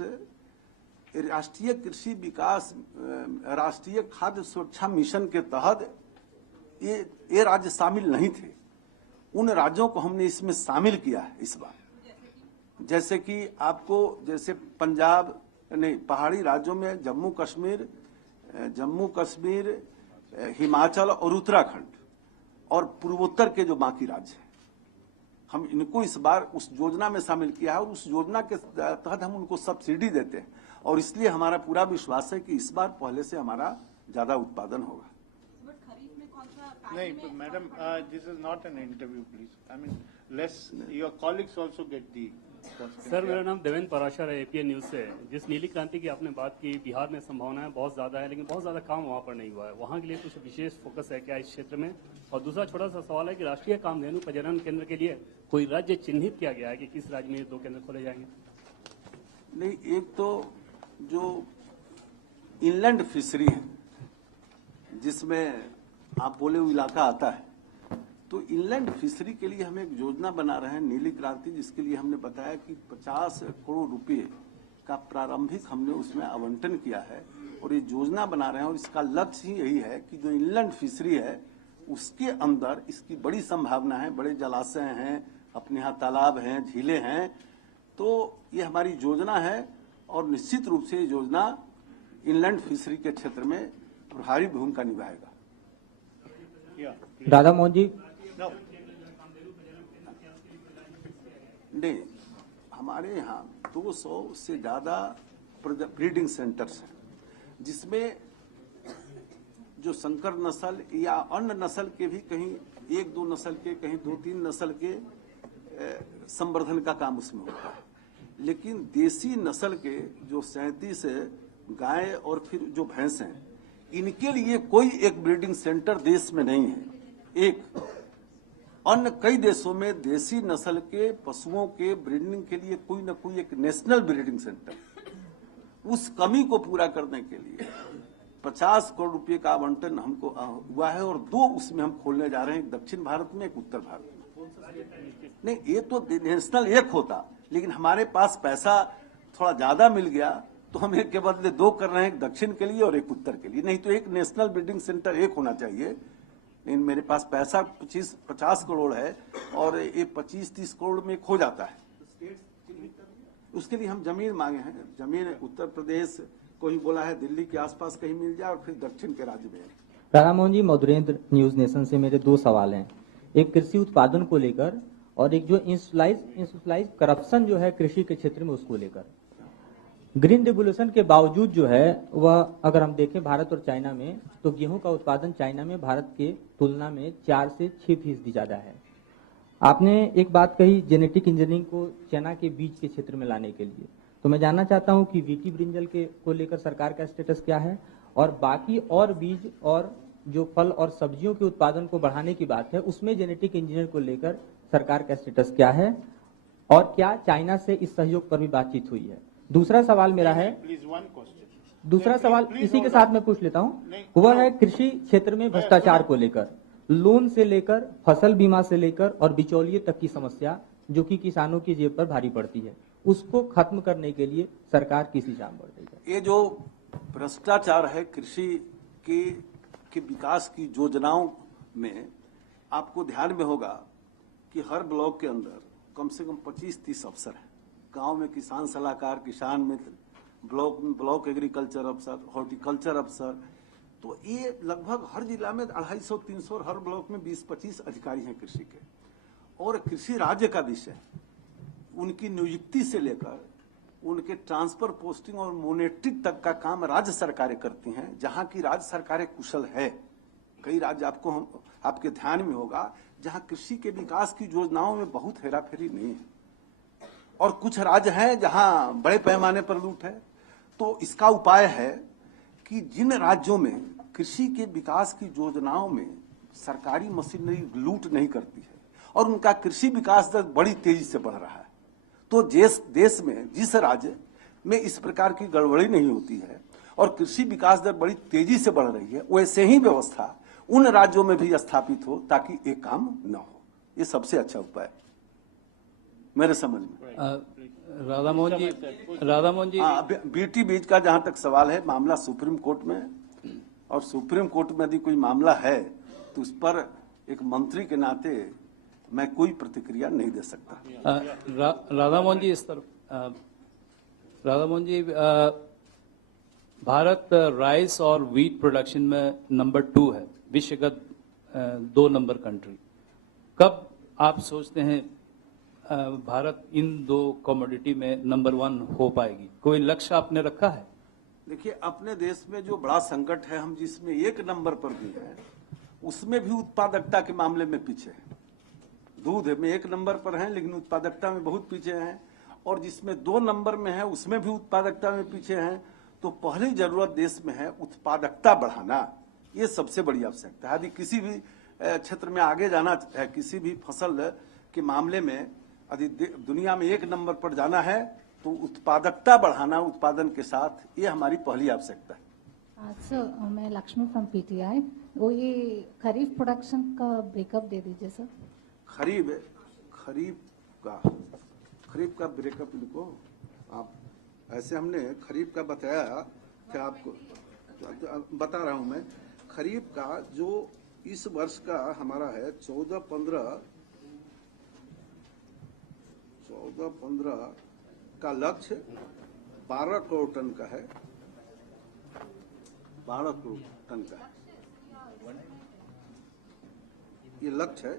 राष्ट्रीय कृषि विकास, राष्ट्रीय खाद्य सुरक्षा मिशन के तहत ये राज्य शामिल नहीं थे। उन राज्यों को हमने इसमें शामिल किया है इस बार। जैसे कि आपको, जैसे पंजाब नहीं, पहाड़ी राज्यों में जम्मू कश्मीर, हिमाचल और उत्तराखंड और पूर्वोत्तर के जो बाकी राज्य हैं, हम इनको इस बार उस योजना में शामिल किया है और उस योजना के तहत हम उनको सब्सिडी देते हैं और इसलिए हमारा पूरा विश्वास है कि इस बार पहले से हमारा ज्यादा उत्पादन होगा। नहीं, madam, this is not an interview, please. I mean, less your colleagues also get the. Sir, मेरा नाम देवेंद्र पराशर है, एपीएन न्यूज से। जिस नीली क्रांति की आपने बात की, बिहार में संभावनाएं बहुत ज्यादा है, लेकिन बहुत ज्यादा काम वहां पर नहीं हुआ है। वहां के लिए कुछ विशेष फोकस है क्या इस क्षेत्र में? और दूसरा छोटा सा सवाल है कि राष्ट्रीय कामधेनु प्रजनन केंद्र के लिए कोई राज्य चिन्हित किया गया है कि किस राज्य में ये 2 केंद्र खोले जाएंगे? नहीं, एक तो जो इनलैंड फिशरी है जिसमें आप बोले वो इलाका आता है, तो इनलैंड फिशरी के लिए हम एक योजना बना रहे हैं, नीली क्रांति, जिसके लिए हमने बताया कि 50 करोड़ रुपए का प्रारंभिक हमने उसमें आवंटन किया है और ये योजना बना रहे हैं। और इसका लक्ष्य ही यही है कि जो इनलैंड फिशरी है उसके अंदर इसकी बड़ी संभावना है, बड़े जलाशय हैं, अपने यहाँ तालाब हैं, झीलें हैं, तो ये हमारी योजना है और निश्चित रूप से ये योजना इनलैंड फिशरी के क्षेत्र में प्रभावी भूमिका निभाएगा। राधा मोहन जी, नहीं, हमारे यहाँ 200 से ज्यादा ब्रीडिंग सेंटर्स हैं, जिसमें जो संकर नस्ल या अन्य नस्ल के भी, कहीं 1-2 नस्ल के, कहीं 2-3 नस्ल के संवर्धन का काम उसमें होता है। लेकिन देसी नस्ल के जो 37 गाय और फिर जो भैंस हैं, इनके लिए कोई एक ब्रीडिंग सेंटर देश में नहीं है। एक अन्य कई देशों में देसी नस्ल के पशुओं के ब्रीडिंग के लिए कोई न कोई एक नेशनल ब्रीडिंग सेंटर, उस कमी को पूरा करने के लिए 50 करोड़ रुपए का आवंटन हमको हुआ है और 2 उसमें हम खोलने जा रहे हैं, एक दक्षिण भारत में, एक उत्तर भारत में। नहीं, ये तो नेशनल एक होता, लेकिन हमारे पास पैसा थोड़ा ज्यादा मिल गया तो हम एक के बदले 2 कर रहे हैं, एक दक्षिण के लिए और एक उत्तर के लिए। नहीं तो एक नेशनल ब्रीडिंग सेंटर एक होना चाहिए। लेकिन मेरे पास पैसा 50 करोड़ है और ये 25-30 करोड़ में खो जाता है। उसके लिए हम जमीन मांगे हैं। जमीन उत्तर प्रदेश को ही बोला है, दिल्ली के आसपास कहीं मिल जाए और फिर दक्षिण के राज्य में। राधा मोहन जी, मधुरेंद्र न्यूज नेशन से मेरे 2 सवाल हैं। एक कृषि उत्पादन को लेकर और एक जो इंस्टीट्यूशनलाइज करप्शन जो है कृषि के क्षेत्र में, उसको लेकर। ग्रीन रेवोल्यूशन के बावजूद जो है वह, अगर हम देखें भारत और चाइना में, तो गेहूं का उत्पादन चाइना में भारत के तुलना में 4 से 6% ज्यादा है। आपने एक बात कही जेनेटिक इंजीनियरिंग को चना के बीज के क्षेत्र में लाने के लिए, तो मैं जानना चाहता हूं कि वीटी ब्रिंजल के को लेकर सरकार का स्टेटस क्या है, और बाकी और बीज और जो फल और सब्जियों के उत्पादन को बढ़ाने की बात है, उसमें जेनेटिक इंजीनियर को लेकर सरकार का स्टेटस क्या है, और क्या चाइना से इस सहयोग पर भी बातचीत हुई है? दूसरा सवाल मेरा है, दूसरा सवाल इसी के साथ मैं पूछ लेता हूं, वह है कृषि क्षेत्र में भ्रष्टाचार को लेकर, लोन से लेकर फसल बीमा से लेकर और बिचौलिए तक की समस्या जो कि किसानों की जेब पर भारी पड़ती है, उसको खत्म करने के लिए सरकार किस हिसाब बढ़ रही है? ये जो भ्रष्टाचार है कृषि के विकास की योजनाओं में, आपको ध्यान में होगा कि हर ब्लॉक के अंदर कम से कम 25-30 अफसर हैं। गांव में किसान सलाहकार, किसान मित्र, ब्लॉक एग्रीकल्चर अफसर, हॉर्टिकल्चर अफसर, तो ये लगभग हर जिला में 250-300 और हर ब्लॉक में 20-25 अधिकारी हैं कृषि के। और कृषि राज्य का विषय, उनकी नियुक्ति से लेकर उनके ट्रांसफर, पोस्टिंग और मॉनिटरिंग तक का काम राज्य सरकारें करती हैं, जहां की राज्य सरकारें कुशल है। कई राज्य आपके ध्यान में होगा जहां कृषि के विकास की योजनाओं में बहुत हेराफेरी नहीं है, और कुछ राज्य हैं जहां बड़े पैमाने पर लूट है। तो इसका उपाय है कि जिन राज्यों में कृषि के विकास की योजनाओं में सरकारी मशीनरी लूट नहीं करती है और उनका कृषि विकास दर बड़ी तेजी से बढ़ रहा है, तो देश में जिस राज्य में इस प्रकार की गड़बड़ी नहीं होती है और कृषि विकास दर बड़ी तेजी से बढ़ रही है, वैसे ही व्यवस्था उन राज्यों में भी स्थापित हो ताकि ये काम न हो। ये सबसे अच्छा उपाय मेरे समझ में। राधा मोहन जी बीटी बीज का जहां तक सवाल है, मामला सुप्रीम कोर्ट में, और सुप्रीम कोर्ट में यदि कोई मामला है तो उस पर एक मंत्री के नाते मैं कोई प्रतिक्रिया नहीं दे सकता। राधा मोहन जी इस तरफ राधा मोहन जी, भारत राइस और व्हीट प्रोडक्शन में नंबर 2 है, विश्वगत 2 नंबर कंट्री। कब आप सोचते हैं भारत इन 2 कमोडिटी में नंबर 1 हो पाएगी? कोई लक्ष्य आपने रखा है? देखिए, अपने देश में जो बड़ा संकट है, हम जिसमें 1 नंबर पर भी है, उसमें भी उत्पादकता के मामले में पीछे है। दूध में 1 नंबर पर है लेकिन उत्पादकता में बहुत पीछे हैं, और जिसमें 2 नंबर में है उसमें भी उत्पादकता में पीछे हैं। तो पहली जरूरत देश में है उत्पादकता बढ़ाना, ये सबसे बड़ी आवश्यकता है। यदि किसी भी क्षेत्र में आगे जाना है, किसी भी फसल के मामले में यदि दुनिया में 1 नंबर पर जाना है तो उत्पादकता बढ़ाना उत्पादन के साथ, ये हमारी पहली आवश्यकता है। सर, मैं लक्ष्मी फ्रॉम पीटीआई। वो ये खरीफ प्रोडक्शन का ब्रेकअप दे दीजिए सर। खरीफ का ब्रेकअप लिखो आप। ऐसे हमने खरीफ का बताया कि आपको बता रहा हूं मैं। खरीफ का जो इस वर्ष का हमारा है 14-15 का लक्ष्य 12 करोड़ टन का है। 12 करोड़ टन का है ये लक्ष्य है।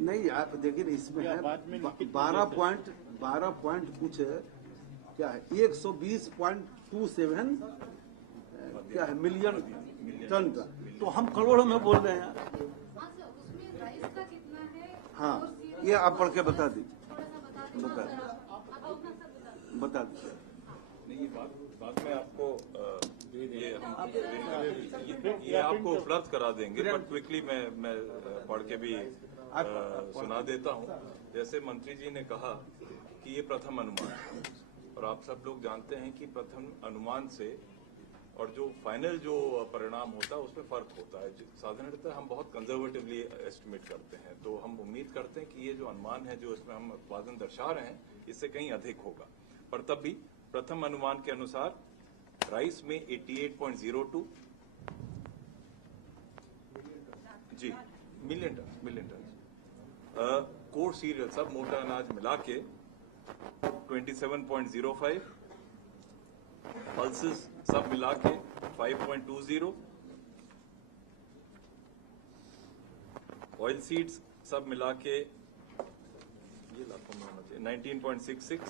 नहीं, आप देखिए इसमें है 12 पॉइंट कुछ है, क्या है 120.27 क्या है मिलियन टन का। तो हम करोड़ों में बोल रहे हैं। हाँ, ये आप पढ़ के बता दीजिए, बता दीजिए। नहीं, बात में आपको ये आपको उपलब्ध करा देंगे, बट क्विकली मैं पढ़ के भी सुना देता हूँ। जैसे मंत्री जी ने कहा कि ये प्रथम अनुमान है, और आप सब लोग जानते हैं कि प्रथम अनुमान से और जो फाइनल जो परिणाम होता है उसमें फर्क होता है। साधारणतः हम बहुत कंजर्वेटिवली एस्टिमेट करते हैं, तो हम उम्मीद करते हैं कि ये जो अनुमान है, जो इसमें हम उत्पादन दर्शा रहे हैं, इससे कहीं अधिक होगा। पर तब भी प्रथम अनुमान के अनुसार राइस में 88.02 जी मिलियन टन, कोर सीरियल सब मोटा अनाज मिला के 27.05, पल्सेस सब मिला के 5.20, ऑयल सीड्स सब मिला के ये लाखों में होना चाहिए 19.66,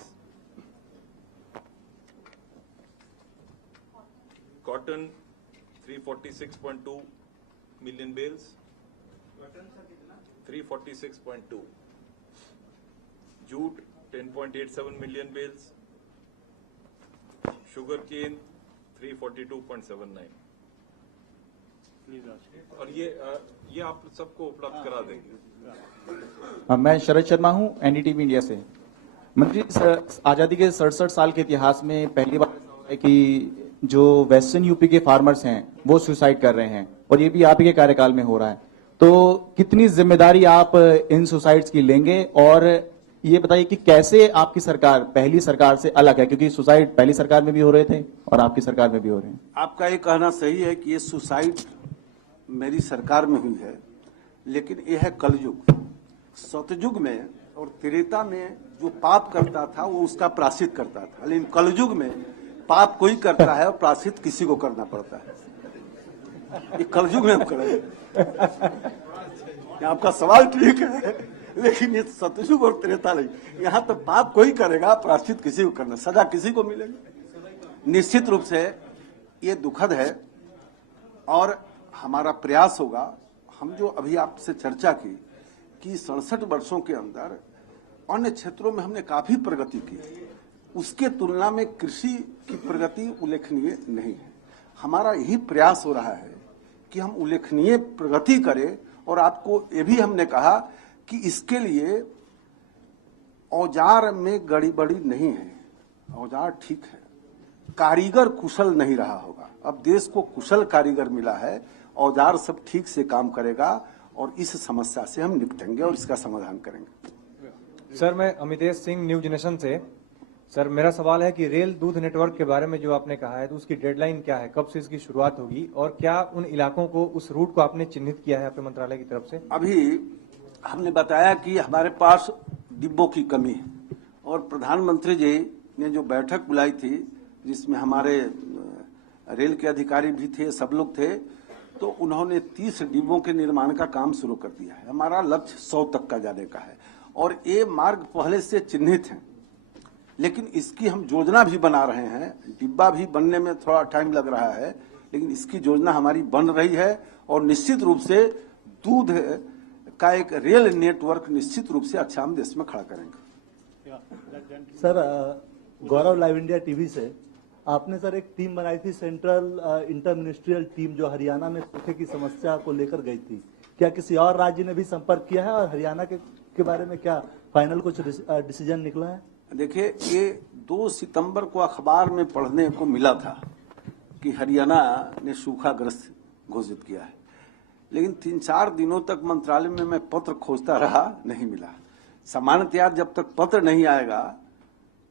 cotton 346.2 million bales, 346.2, jute 10.87 million bales, sugarcane 342.79। और ये आप सबको उपलब्ध करा देंगे। मैं शरद शर्मा हूं, एनडीटीवी इंडिया से। मंत्री, आजादी के 67 साल के इतिहास में पहली बार ऐसा हुआ है कि जो वेस्टर्न यूपी के फार्मर्स हैं वो सुसाइड कर रहे हैं, और ये भी आप ही के कार्यकाल में हो रहा है। तो कितनी जिम्मेदारी आप इन सुसाइड्स की लेंगे, और ये बताइए कि कैसे आपकी सरकार पहली सरकार से अलग है, क्योंकि सुसाइड पहली सरकार में भी हो रहे थे और आपकी सरकार में भी हो रहे हैं। आपका ये कहना सही है कि ये सुसाइड मेरी सरकार में हुई है, लेकिन ये है कलयुग। सतयुग में और त्रेता में जो पाप करता था वो उसका प्रायश्चित करता था, लेकिन कलयुग में पाप कोई करता है और प्रायश्चित किसी को करना पड़ता है। ये कलयुग में हम करेंगे। आपका सवाल ठीक है, लेकिन ये सतयुग और त्रेता नहीं। यहाँ तो पाप कोई करेगा, प्रायश्चित किसी को करना, सजा किसी को मिलेगी। निश्चित रूप से ये दुखद है और हमारा प्रयास होगा। हम जो अभी आपसे चर्चा की कि 67 वर्षों के अंदर अन्य क्षेत्रों में हमने काफी प्रगति की, उसके तुलना में कृषि की प्रगति उल्लेखनीय नहीं है। हमारा यही प्रयास हो रहा है कि हम उल्लेखनीय प्रगति करें। और आपको ये भी हमने कहा कि इसके लिए औजार में गड़बड़ी नहीं है, औजार ठीक है, कारीगर कुशल नहीं रहा होगा। अब देश को कुशल कारीगर मिला है, औजार सब ठीक से काम करेगा और इस समस्या से हम निपटेंगे और इसका समाधान करेंगे। सर, मैं अमितेश सिंह, न्यूज नेशन से। सर, मेरा सवाल है कि रेल दूध नेटवर्क के बारे में जो आपने कहा है, तो उसकी डेडलाइन क्या है, कब से इसकी शुरुआत होगी और क्या उन इलाकों को, उस रूट को आपने चिन्हित किया है अपने मंत्रालय की तरफ से? अभी हमने बताया कि हमारे पास डिब्बों की कमी है और प्रधानमंत्री जी ने जो बैठक बुलाई थी जिसमें हमारे रेल के अधिकारी भी थे, सब लोग थे, तो उन्होंने 30 डिब्बों के निर्माण का काम शुरू कर दिया है। हमारा लक्ष्य 100 तक का जाने का है और ये मार्ग पहले से चिन्हित है, लेकिन इसकी हम योजना भी बना रहे हैं। डिब्बा भी बनने में थोड़ा टाइम लग रहा है, लेकिन इसकी योजना हमारी बन रही है और निश्चित रूप से दूध का एक रेल नेटवर्क निश्चित रूप से अच्छा हम देश में खड़ा करेंगे। सर, गौरव लाइव इंडिया टीवी से। आपने सर एक टीम बनाई थी, सेंट्रल इंटर मिनिस्ट्रियल टीम, जो हरियाणा में सूखे की समस्या को लेकर गई थी। क्या किसी और राज्य ने भी संपर्क किया है और हरियाणा के बारे में क्या फाइनल कुछ डिसीजन निकला है? देखिए, ये 2 सितंबर को अखबार में पढ़ने को मिला था कि हरियाणा ने सूखाग्रस्त घोषित किया है, लेकिन 3-4 दिनों तक मंत्रालय में मैं पत्र खोजता रहा, नहीं मिला। सामान्यतया जब तक पत्र नहीं आएगा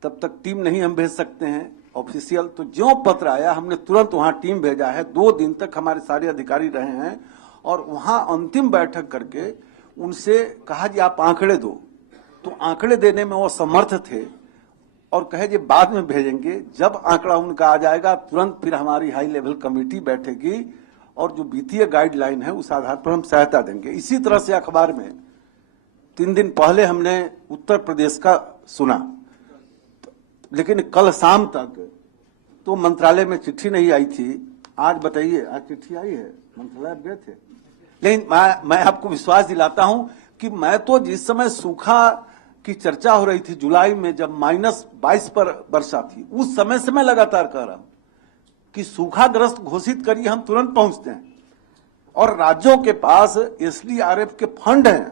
तब तक टीम नहीं हम भेज सकते हैं ऑफिशियल। तो जो पत्र आया हमने तुरंत वहां टीम भेजा है। 2 दिन तक हमारे सारे अधिकारी रहे हैं और वहां अंतिम बैठक करके उनसे कहा जी आप आंकड़े दो, तो आंकड़े देने में वो समर्थ थे और कहे जी बाद में भेजेंगे। जब आंकड़ा उनका आ जाएगा तुरंत फिर हमारी हाई लेवल कमेटी बैठेगी और जो वित्तीय गाइडलाइन है उस आधार पर हम सहायता देंगे। इसी तरह से अखबार में 3 दिन पहले हमने उत्तर प्रदेश का सुना, लेकिन कल शाम तक तो मंत्रालय में चिट्ठी नहीं आई थी। आज बताइए, आज चिट्ठी आई है, मंत्रालय गए थे। लेकिन मैं आपको विश्वास दिलाता हूं कि मैं तो जिस समय सूखा की चर्चा हो रही थी जुलाई में, जब -22 पर वर्षा थी, उस समय से मैं लगातार कह रहा हूं कि सूखाग्रस्त घोषित करिए, हम तुरंत पहुंचते हैं। और राज्यों के पास SDRF के फंड हैं,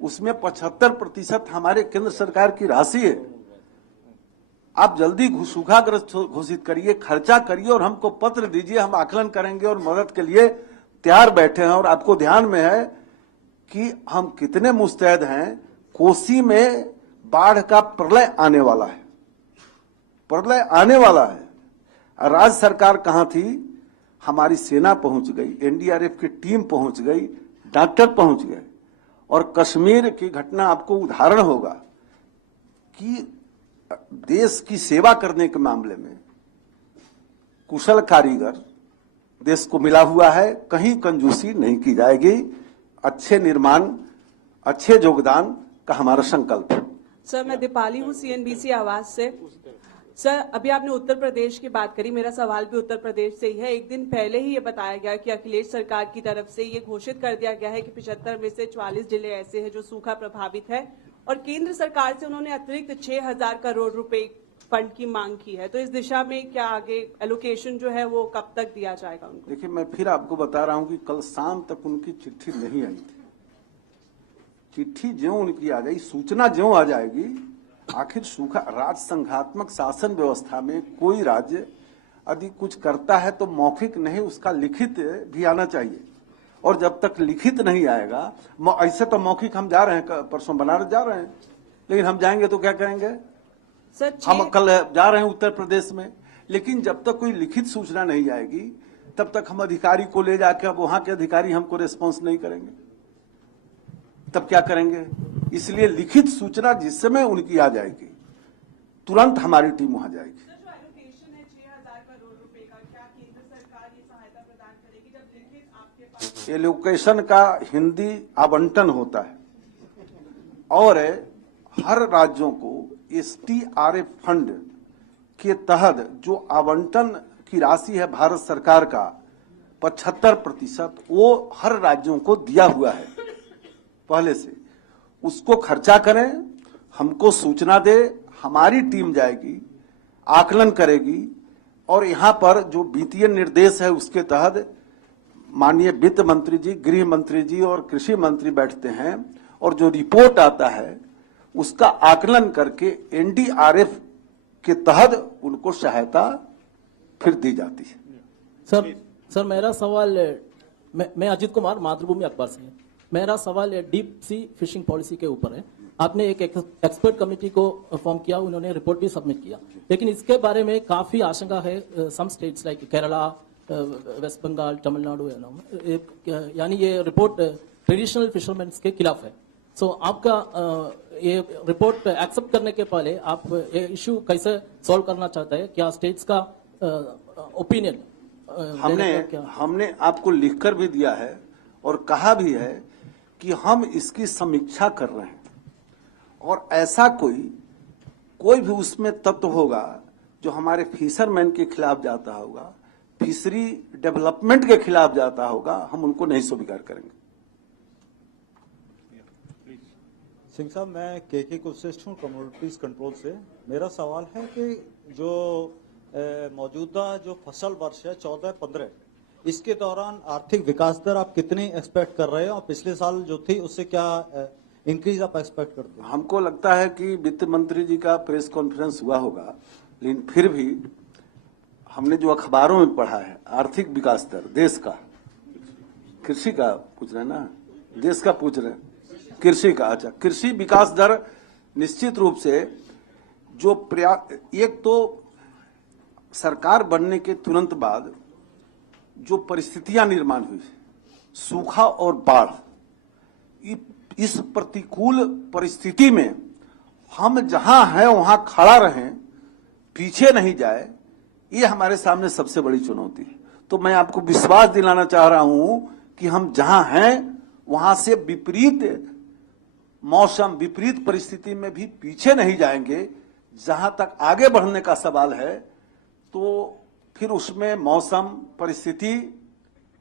उसमें 75% हमारे केंद्र सरकार की राशि है। आप जल्दी सूखाग्रस्त घोषित करिए, खर्चा करिए और हमको पत्र दीजिए, हम आकलन करेंगे और मदद के लिए तैयार बैठे हैं। और आपको ध्यान में है कि हम कितने मुस्तैद हैं। कोसी में बाढ़ का प्रलय आने वाला है, प्रलय आने वाला है। राज्य सरकार कहां थी? हमारी सेना पहुंच गई, NDRF की टीम पहुंच गई, डॉक्टर पहुंच गए। और कश्मीर की घटना आपको उदाहरण होगा कि देश की सेवा करने के मामले में कुशल कारीगर देश को मिला हुआ है। कहीं कंजूसी नहीं की जाएगी। अच्छे निर्माण, अच्छे योगदान का हमारा संकल्प है। सर, मैं दीपाली हूँ, CNBC आवाज से। सर, अभी आपने उत्तर प्रदेश की बात करी, मेरा सवाल भी उत्तर प्रदेश से ही है। एक दिन पहले ही ये बताया गया कि अखिलेश सरकार की तरफ से ये घोषित कर दिया गया है कि 75 में से 44 जिले ऐसे हैं जो सूखा प्रभावित है और केंद्र सरकार से उन्होंने अतिरिक्त 6,000 करोड़ रुपए फंड की मांग की है। तो इस दिशा में क्या आगे एलोकेशन जो है वो कब तक दिया जाएगा उनको? देखिए, मैं फिर आपको बता रहा हूं कि कल शाम तक उनकी चिट्ठी नहीं आई थी। चिट्ठी ज्यों उनकी आ जाएगी, सूचना ज्यों आ जाएगी। आखिर सूखा राज्य संघात्मक शासन व्यवस्था में कोई राज्य यदि कुछ करता है तो मौखिक नहीं, उसका लिखित भी आना चाहिए। और जब तक लिखित नहीं आएगा, ऐसे तो मौखिक हम जा रहे हैं, परसों बनारस जा रहे हैं, लेकिन हम जाएंगे तो क्या करेंगे? हम कल जा रहे हैं उत्तर प्रदेश में, लेकिन जब तक कोई लिखित सूचना नहीं आएगी तब तक हम अधिकारी को ले जाकर, अब वहां के अधिकारी हमको रिस्पॉन्स नहीं करेंगे, तब क्या करेंगे? इसलिए लिखित सूचना जिस समय उनकी आ जाएगी तुरंत हमारी टीम वहां जाएगी। जो एलोकेशन है 6,000 करोड़ रुपए का, क्या केंद्र सरकार ये सहायता प्रदान करेगी जब लिखित एलोकेशन का हिंदी आवंटन होता है और हर राज्यों को STRF फंड के तहत जो आवंटन की राशि है भारत सरकार का 75% वो हर राज्यों को दिया हुआ है पहले से। उसको खर्चा करें, हमको सूचना दे, हमारी टीम जाएगी, आकलन करेगी और यहाँ पर जो वित्तीय निर्देश है उसके तहत माननीय वित्त मंत्री जी, गृह मंत्री जी और कृषि मंत्री बैठते हैं और जो रिपोर्ट आता है उसका आकलन करके NDRF के तहत उनको सहायता फिर दी जाती है। सर मेरा सवाल मैं अजित कुमार मातृभूमि अखबार से। मेरा सवाल डीप सी फिशिंग पॉलिसी के ऊपर है। आपने एक एक्सपर्ट कमेटी को फॉर्म किया, उन्होंने रिपोर्ट भी सबमिट किया, लेकिन इसके बारे में काफी आशंका है some states like Kerala, West Bengal, Tamil Nadu, यानी ये रिपोर्ट ट्रेडिशनल फिशरमैन के खिलाफ है। सो आपका ये रिपोर्ट एक्सेप्ट करने के पहले आप ये इश्यू कैसे सॉल्व करना चाहते हैं? क्या स्टेट्स का ओपिनियन हमने आपको लिखकर भी दिया है और कहा भी है कि हम इसकी समीक्षा कर रहे हैं और ऐसा कोई भी उसमें तत्व होगा जो हमारे फिशरमैन के खिलाफ जाता होगा, फिशरी डेवलपमेंट के खिलाफ जाता होगा, हम उनको नहीं स्वीकार करेंगे। सिंह साहब, मैं के कुलश्रेष्ठ हूँ कमोडिटीज कंट्रोल से। मेरा सवाल है कि जो मौजूदा जो फसल वर्ष है 14-15, इसके दौरान आर्थिक विकास दर आप कितनी एक्सपेक्ट कर रहे हो और पिछले साल जो थी उससे क्या इंक्रीज आप एक्सपेक्ट करते हैं? हमको लगता है कि वित्त मंत्री जी का प्रेस कॉन्फ्रेंस हुआ होगा, लेकिन फिर भी हमने जो अखबारों में पढ़ा है आर्थिक विकास दर देश का, कृषि का पूछ रहे हैं ना, देश का पूछ रहे हैं, कृषि का। अच्छा, कृषि विकास दर निश्चित रूप से जो एक तो सरकार बनने के तुरंत बाद जो परिस्थितियां निर्माण हुई, सूखा और बाढ़, इस प्रतिकूल परिस्थिति में हम जहां हैं वहां खड़ा रहें, पीछे नहीं जाए, ये हमारे सामने सबसे बड़ी चुनौती है। तो मैं आपको विश्वास दिलाना चाह रहा हूं कि हम जहां हैं वहां से विपरीत मौसम, विपरीत परिस्थिति में भी पीछे नहीं जाएंगे। जहां तक आगे बढ़ने का सवाल है तो फिर उसमें मौसम, परिस्थिति,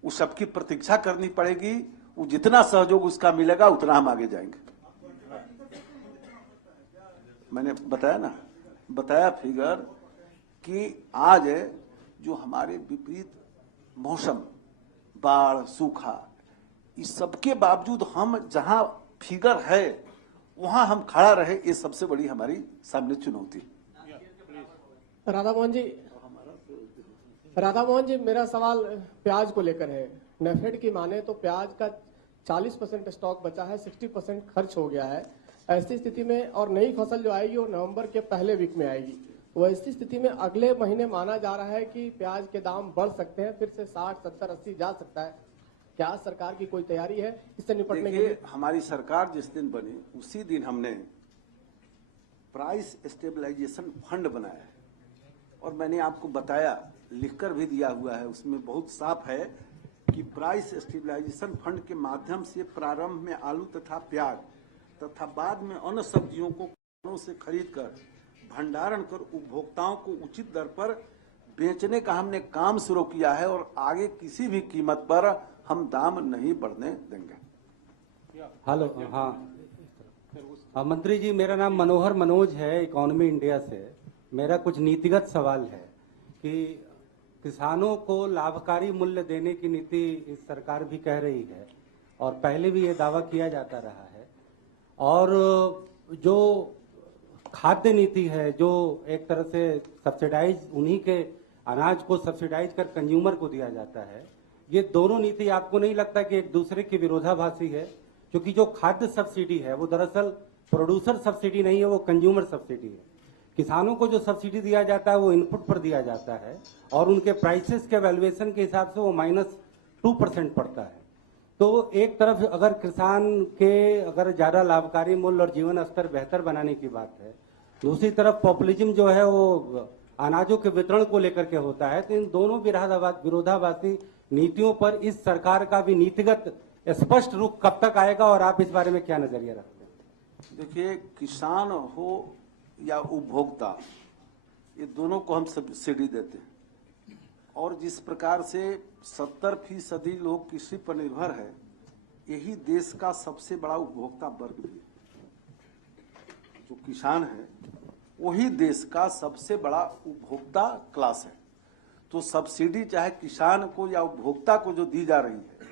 उस सबकी प्रतीक्षा करनी पड़ेगी। वो जितना सहयोग उसका मिलेगा उतना हम आगे जाएंगे। मैंने बताया फिगर कि आज जो हमारे विपरीत मौसम, बाढ़, सूखा, इस सबके बावजूद हम जहां फिगर है वहां हम खड़ा रहे, ये सबसे बड़ी हमारी सामने चुनौती। राधा मोहन जी, मेरा सवाल प्याज को लेकर है। नेफेड की माने तो प्याज का 40% स्टॉक बचा है, 60% खर्च हो गया है। ऐसी स्थिति में और नई फसल जो आएगी वो नवंबर के पहले वीक में आएगी। वो ऐसी स्थिति में अगले महीने माना जा रहा है कि प्याज के दाम बढ़ सकते हैं, फिर से 60, 70, 80 जा सकता है। क्या सरकार की कोई तैयारी है इससे निपटने के लिए? हमारी सरकार जिस दिन बनी उसी दिन हमने प्राइस स्टेबलाइजेशन फंड बनाया है और मैंने आपको बताया, लिखकर भी दिया हुआ है, उसमें बहुत साफ है कि प्राइस स्टेबलाइजेशन फंड के माध्यम से प्रारंभ में आलू तथा प्याज तथा बाद में अन्य सब्जियों को से खरीद कर भंडारण कर उपभोक्ताओं को उचित दर पर बेचने का हमने काम शुरू किया है और आगे किसी भी कीमत पर हम दाम नहीं बढ़ने देंगे। हेलो, हाँ मंत्री जी, मेरा नाम मनोज है, इकोनॉमी इंडिया से। मेरा कुछ नीतिगत सवाल है कि किसानों को लाभकारी मूल्य देने की नीति इस सरकार भी कह रही है और पहले भी ये दावा किया जाता रहा है, और जो खाद्य नीति है जो एक तरह से सब्सिडाइज, उन्हीं के अनाज को सब्सिडाइज कर कंज्यूमर को दिया जाता है, ये दोनों नीति आपको नहीं लगता कि एक दूसरे की विरोधाभासी है? क्योंकि जो खाद्य सब्सिडी है वो दरअसल प्रोड्यूसर सब्सिडी नहीं है, वो कंज्यूमर सब्सिडी है। किसानों को जो सब्सिडी दिया जाता है वो इनपुट पर दिया जाता है और उनके प्राइसेस के वैल्यूएशन के हिसाब से वो -2% पड़ता है। तो एक तरफ अगर किसान के अगर ज्यादा लाभकारी मूल्य और जीवन स्तर बेहतर बनाने की बात है, दूसरी तरफ पॉपुलिज्म जो है वो अनाजों के वितरण को लेकर के होता है, तो इन दोनों विरोधाभासी नीतियों पर इस सरकार का भी नीतिगत स्पष्ट रुख कब तक आएगा और आप इस बारे में क्या नजरिया रखते हैं? देखिए, किसान हो या उपभोक्ता, ये दोनों को हम सब्सिडी देते हैं, और जिस प्रकार से 70% लोग कृषि पर निर्भर है, यही देश का सबसे बड़ा उपभोक्ता वर्ग भी है। जो किसान है वही देश का सबसे बड़ा उपभोक्ता क्लास है। तो सब्सिडी चाहे किसान को या उपभोक्ता को जो दी जा रही है,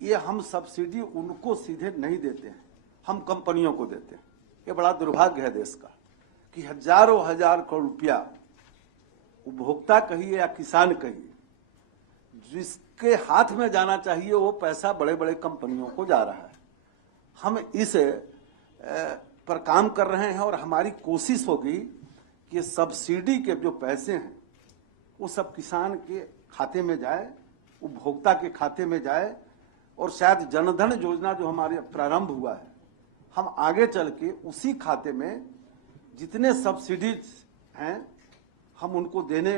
ये हम सब्सिडी उनको सीधे नहीं देते हैं, हम कंपनियों को देते हैं। ये बड़ा दुर्भाग्य है देश का कि हजारों हजार करोड़ रुपया उपभोक्ता कहिए या किसान कहिए, जिसके हाथ में जाना चाहिए वो पैसा बड़े बड़े कंपनियों को जा रहा है। हम इस पर काम कर रहे हैं और हमारी कोशिश होगी कि सब्सिडी के जो पैसे हैं वो सब किसान के खाते में जाए, उपभोक्ता के खाते में जाए, और शायद जनधन योजना जो हमारे प्रारंभ हुआ है, हम आगे चल के उसी खाते में जितने सब्सिडीज हैं हम उनको देने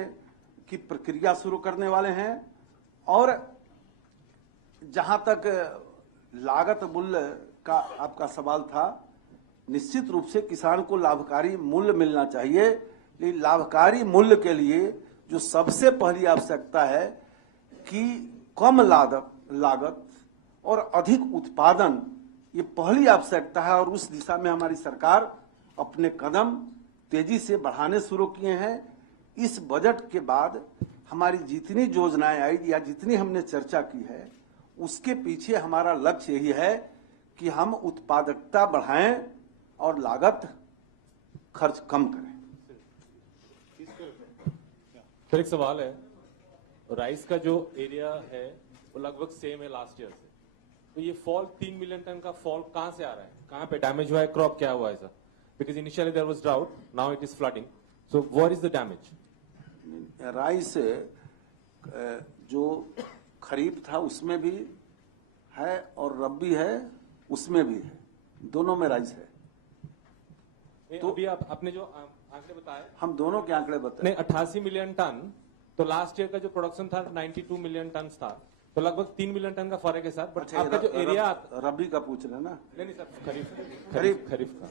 की प्रक्रिया शुरू करने वाले हैं। और जहां तक लागत मूल्य का आपका सवाल था, निश्चित रूप से किसान को लाभकारी मूल्य मिलना चाहिए, लेकिन लाभकारी मूल्य के लिए जो सबसे पहली आवश्यकता है कि कम लागत और अधिक उत्पादन, ये पहली आवश्यकता है। और उस दिशा में हमारी सरकार अपने कदम तेजी से बढ़ाने शुरू किए हैं। इस बजट के बाद हमारी जितनी योजनाएं आई या जितनी हमने चर्चा की है, उसके पीछे हमारा लक्ष्य यही है कि हम उत्पादकता बढ़ाएं और लागत खर्च कम करें। सर, एक सवाल है, राइस का जो एरिया है वो लगभग सेम है लास्ट ईयर से, तो ये फॉल 3 मिलियन टन का फॉल कहां से आ रहा है? कहां पे डैमेज हुआ है? क्रॉप क्या हुआ है sir? Because initially there was drought, now it is flooding, so what is the damage? Rice जो खरीफ था उसमें भी है और रबी है उसमें भी है, दोनों में राइस है। तो अभी आपने जो आंकड़े बताए, हम दोनों के आंकड़े बताए, 88 मिलियन टन, तो लास्ट ईयर का जो प्रोडक्शन था 92 मिलियन टन था, तो लगभग 3 मिलियन टन का फर्क है सर। बट आपका जो एरिया रबी का पूछ रहे हैं ना? नहीं सर, खरीफ का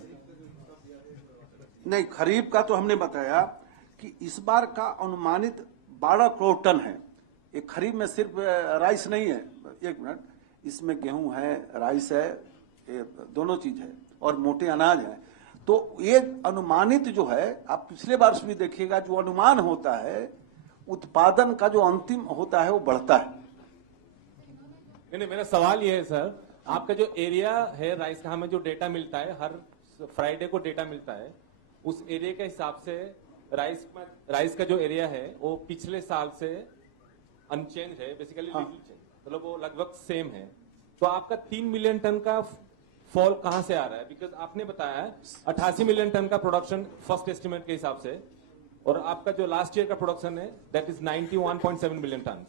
नहीं, खरीफ का तो हमने बताया कि इस बार का अनुमानित 12 करोड़ टन है। एक खरीफ में सिर्फ राइस नहीं है, एक मिनट, इसमें गेहूं है, राइस है, दोनों चीज है और मोटे अनाज है। तो एक अनुमानित जो है, आप पिछले वर्ष भी देखिएगा, जो अनुमान होता है उत्पादन का जो अंतिम होता है वो बढ़ता है। नहीं, मेरा सवाल ये है सर, आपका जो एरिया है राइस का, हमें जो डेटा मिलता है हर फ्राइडे को डेटा मिलता है, उस एरिया के हिसाब से राइस का जो एरिया है वो पिछले साल से अनचेंज है, बेसिकली लिटिल चेंज, मतलब वो लगभग सेम है। तो आपका 3 मिलियन टन का फॉल कहां से आ रहा है? बिकॉज आपने बताया 88 मिलियन टन का प्रोडक्शन फर्स्ट एस्टिमेट के हिसाब से, और आपका जो लास्ट ईयर का प्रोडक्शन है दैट इज 91.7 मिलियन टन।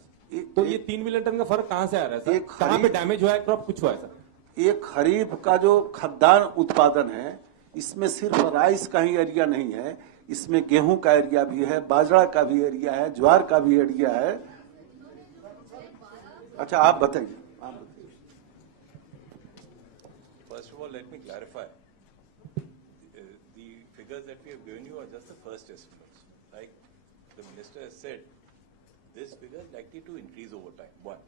तो ये 3 मिलियन टन का फर्क कहां से आ रहा है सर? कहां पे डैमेज हुआ है, क्रॉप कुछ हुआ है सर? ये खरीफ का जो खाद्यान्न उत्पादन है, इसमें सिर्फ राइस का ही एरिया नहीं है, इसमें गेहूं का एरिया भी है, बाजरा का भी एरिया है, ज्वार का भी एरिया है। अच्छा, आप बताइए। First of all, let me clarify. The figures that we have given you are just the first estimates. Like the minister has said, this figure is likely to increase over time. One.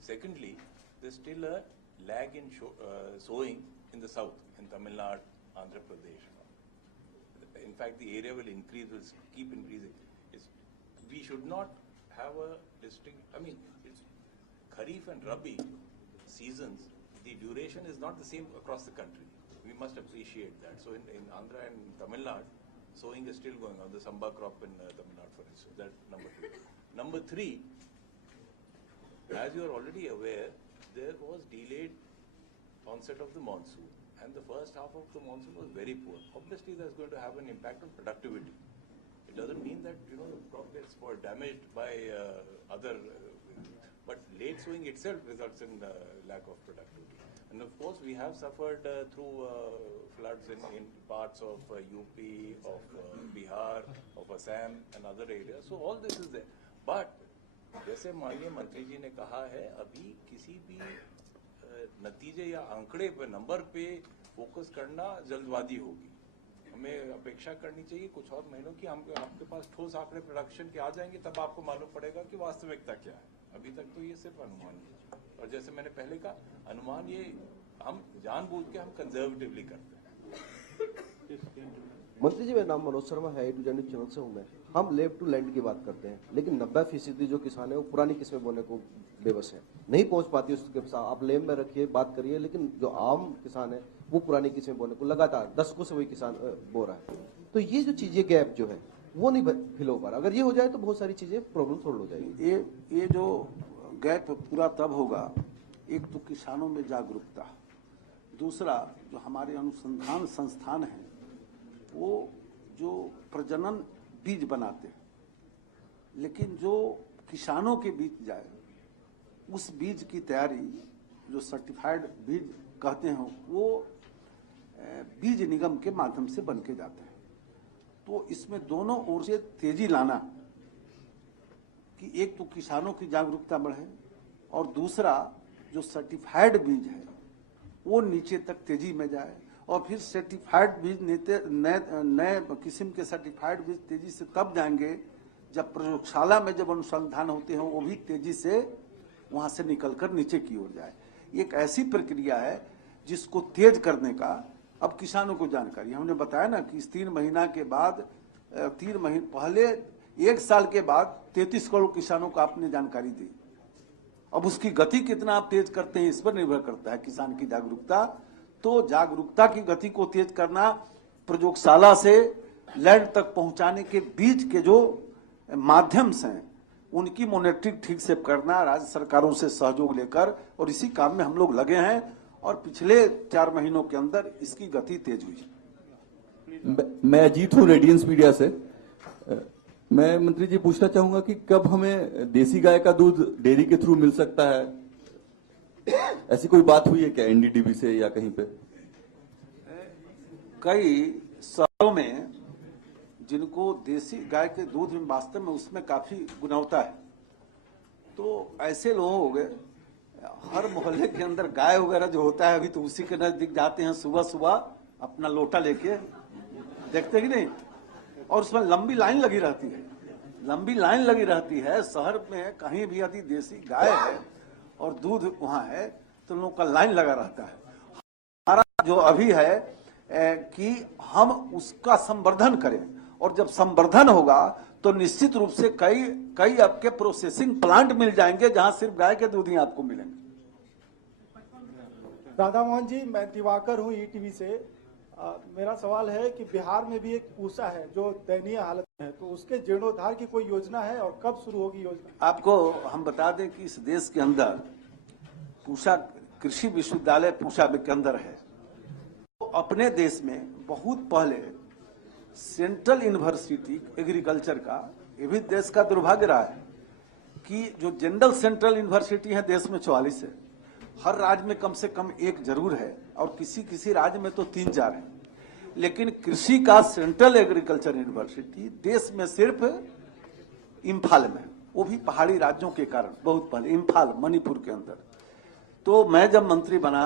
Secondly, there's still a lag in sowing in the south, in Tamil Nadu, Andhra Pradesh. In fact, the area will increase, will keep increasing. We should not have a distinct, I mean, it's Kharif and Rabi seasons, the duration is not the same across the country. We must appreciate that. So in Andhra and Tamil Nadu, sowing is still going on, the Samba crop in Tamil Nadu, for instance. That's number 2. Number 3, as you are already aware, there was delayed onset of the monsoon. And the first half of the monsoon was very poor. Obviously, that's going to have an impact on productivity. It doesn't mean that, the crop gets damaged by other but late sowing itself results in lack of productivity. And of course, we have suffered through floods in parts of UP, of Bihar, of Assam and other areas. So all this is there. But जैसे माननीय मंत्री जी ने कहा है, अभी किसी भी नतीजे या आंकड़े पे, नंबर पे फोकस करना जल्दबाजी होगी। हमें अपेक्षा करनी चाहिए कुछ और महीनों की, आपके पास ठोस आंकड़े प्रोडक्शन के आ जाएंगे, तब आपको मालूम पड़ेगा कि वास्तविकता क्या है। अभी तक तो ये सिर्फ अनुमान है, और जैसे मैंने पहले कहा, अनुमान ये हम जानबूझ के हम कंजर्वेटिवली करते हैं। मंत्री जी, मेरा नाम मनोज शर्मा है, A to Z news channel से हूँ मैं। हम लेफ्ट टू लैंड की बात करते हैं, लेकिन 90% जो किसान है वो पुरानी किस्में बोने को बेबस है, नहीं पहुंच पाती उसके साथ। आप लेम में रखिए, बात करिए, लेकिन जो आम किसान है वो पुरानी किस्में बोने को लगातार दशकों से वही किसान बो रहा है। तो ये जो चीजें गैप जो है वो नहीं फिल हो पा रहा। अगर ये हो जाए तो बहुत सारी चीजें प्रॉब्लम सॉल्व हो जाएगी। ये जो गैप पूरा तब होगा, एक तो किसानों में जागरूकता, दूसरा जो हमारे अनुसंधान संस्थान हैं वो जो प्रजनन बीज बनाते हैं, लेकिन जो किसानों के बीच जाए उस बीज की तैयारी जो सर्टिफाइड बीज कहते हैं वो बीज निगम के माध्यम से बन के जाते हैं। तो इसमें दोनों ओर से तेजी लाना कि एक तो किसानों की जागरूकता बढ़े और दूसरा जो सर्टिफाइड बीज है वो नीचे तक तेजी में जाए, और फिर सर्टिफाइड बीज नए किस्म के सर्टिफाइड बीज तेजी से तब जाएंगे जब प्रयोगशाला में जब अनुसंधान होते हैं वो भी तेजी से वहां से निकलकर नीचे की ओर जाए। एक ऐसी प्रक्रिया है जिसको तेज करने का अब किसानों को जानकारी, हमने बताया ना कि इस 3 महीना के बाद 3 महीने पहले 1 साल के बाद 33 करोड़ किसानों को आपने जानकारी दी। अब उसकी गति कितना आप तेज करते हैं इस पर निर्भर करता है किसान की जागरूकता। तो जागरूकता की गति को तेज करना, प्रयोगशाला से लैंड तक पहुंचाने के बीच के जो माध्यम हैं उनकी मॉनिटरिंग ठीक से करना, राज्य सरकारों से सहयोग लेकर, और इसी काम में हम लोग लगे हैं और पिछले 4 महीनों के अंदर इसकी गति तेज हुई। मैं अजीत हूँ, रेडियंस मीडिया से। मैं मंत्री जी पूछना चाहूंगा कि कब हमें देसी गाय का दूध डेयरी के थ्रू मिल सकता है? ऐसी कोई बात हुई है क्या एनडीडीबी से या कहीं पे? कई शहरों में जिनको देसी गाय के दूध में वास्तव में उसमें काफी गुणवत्ता है, तो ऐसे लोग हर मोहल्ले के अंदर गाय वगैरह जो होता है अभी तो उसी के नजदीक जाते हैं, सुबह सुबह अपना लोटा लेके, देखते कि नहीं, और उसमें लंबी लाइन लगी रहती है, लंबी लाइन लगी रहती है। शहर में कहीं भी यदि देसी गाय है और दूध वहां है तो लोगों का लाइन लगा रहता है। हमारा जो अभी है कि हम उसका संवर्धन करें, और जब संवर्धन होगा तो निश्चित रूप से कई आपके प्रोसेसिंग प्लांट मिल जाएंगे जहां सिर्फ गाय के दूध ही आपको मिलेंगे। राधा मोहन जी, मैं दिवाकर हूं ईटीवी से। मेरा सवाल है कि बिहार में भी एक पूसा है जो दयनीय हालत में है, तो उसके जीर्णोद्धार की कोई योजना है और कब शुरू होगी योजना? आपको हम बता दें कि इस देश के अंदर पूसा कृषि विश्वविद्यालय पूसा के अंदर है। तो अपने देश में बहुत पहले सेंट्रल यूनिवर्सिटी एग्रीकल्चर का, ये भी देश का दुर्भाग्य रहा है कि जो जनरल सेंट्रल यूनिवर्सिटी है देश में 44 है, हर राज्य में कम से कम 1 जरूर है, और किसी किसी राज्य में तो 3-4 है। लेकिन कृषि का सेंट्रल एग्रीकल्चर यूनिवर्सिटी देश में सिर्फ इम्फाल में, वो भी पहाड़ी राज्यों के कारण बहुत पहले, इम्फाल मणिपुर के अंदर। तो मैं जब मंत्री बना,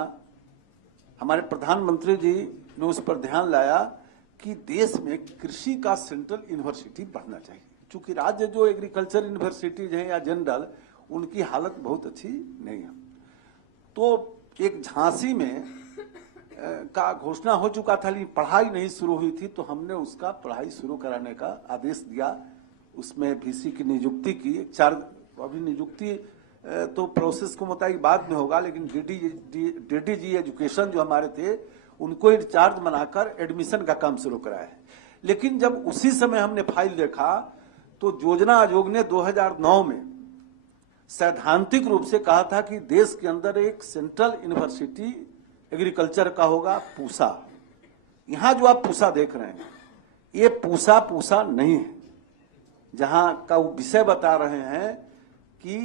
हमारे प्रधानमंत्री जी ने उस पर ध्यान लाया कि देश में कृषि का सेंट्रल यूनिवर्सिटी बढ़ना चाहिए, क्योंकि राज्य जो एग्रीकल्चर यूनिवर्सिटीज हैं या जनरल, उनकी हालत बहुत अच्छी नहीं है। तो एक झांसी में का घोषणा हो चुका था, लेकिन पढ़ाई नहीं शुरू हुई थी, तो हमने उसका पढ़ाई शुरू कराने का आदेश दिया। उसमें वीसी की नियुक्ति की, 4 अभी नियुक्ति तो प्रोसेस को मुताबिक बाद में होगा, लेकिन डीडीजी एजुकेशन जो हमारे थे उनको इंचार्ज बनाकर एडमिशन का काम शुरू कराया है। लेकिन जब उसी समय हमने फाइल देखा तो योजना आयोग ने 2009 में सैद्धांतिक रूप से कहा था कि देश के अंदर एक सेंट्रल यूनिवर्सिटी एग्रीकल्चर का होगा, पूसा। यहां जो आप पूसा देख रहे हैं ये पूसा नहीं है। जहां का विषय बता रहे हैं कि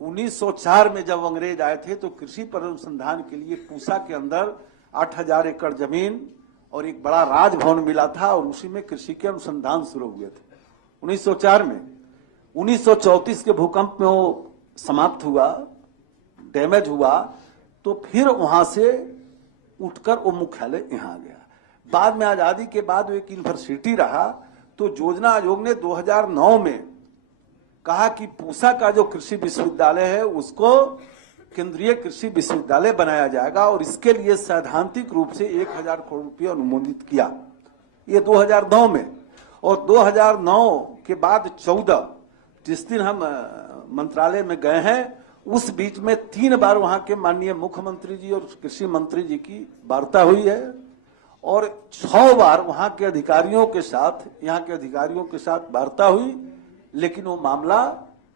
1904 में जब अंग्रेज आए थे तो कृषि पर अनुसंधान के लिए पूसा के अंदर 8000 एकड़ जमीन और एक बड़ा राजभवन मिला था और उसी में कृषि के अनुसंधान शुरू हुए थे 1904 में। 1934 के भूकंप में वो समाप्त हुआ, डैमेज हुआ, तो फिर वहां से उठकर वो मुख्यालय यहां आ गया। बाद में आजादी के बाद वो एक यूनिवर्सिटी रहा, तो योजना आयोग ने 2009 में कहा कि पूसा का जो कृषि विश्वविद्यालय है उसको केंद्रीय कृषि विश्वविद्यालय बनाया जाएगा और इसके लिए सैद्धांतिक रूप से 1000 करोड़ रुपया अनुमोदित किया, ये 2009 में। और 2009 के बाद 14 जिस दिन हम मंत्रालय में गए हैं उस बीच में 3 बार वहां के माननीय मुख्यमंत्री जी और कृषि मंत्री जी की वार्ता हुई है और 6 बार वहां के अधिकारियों के साथ, यहाँ के अधिकारियों के साथ वार्ता हुई, लेकिन वो मामला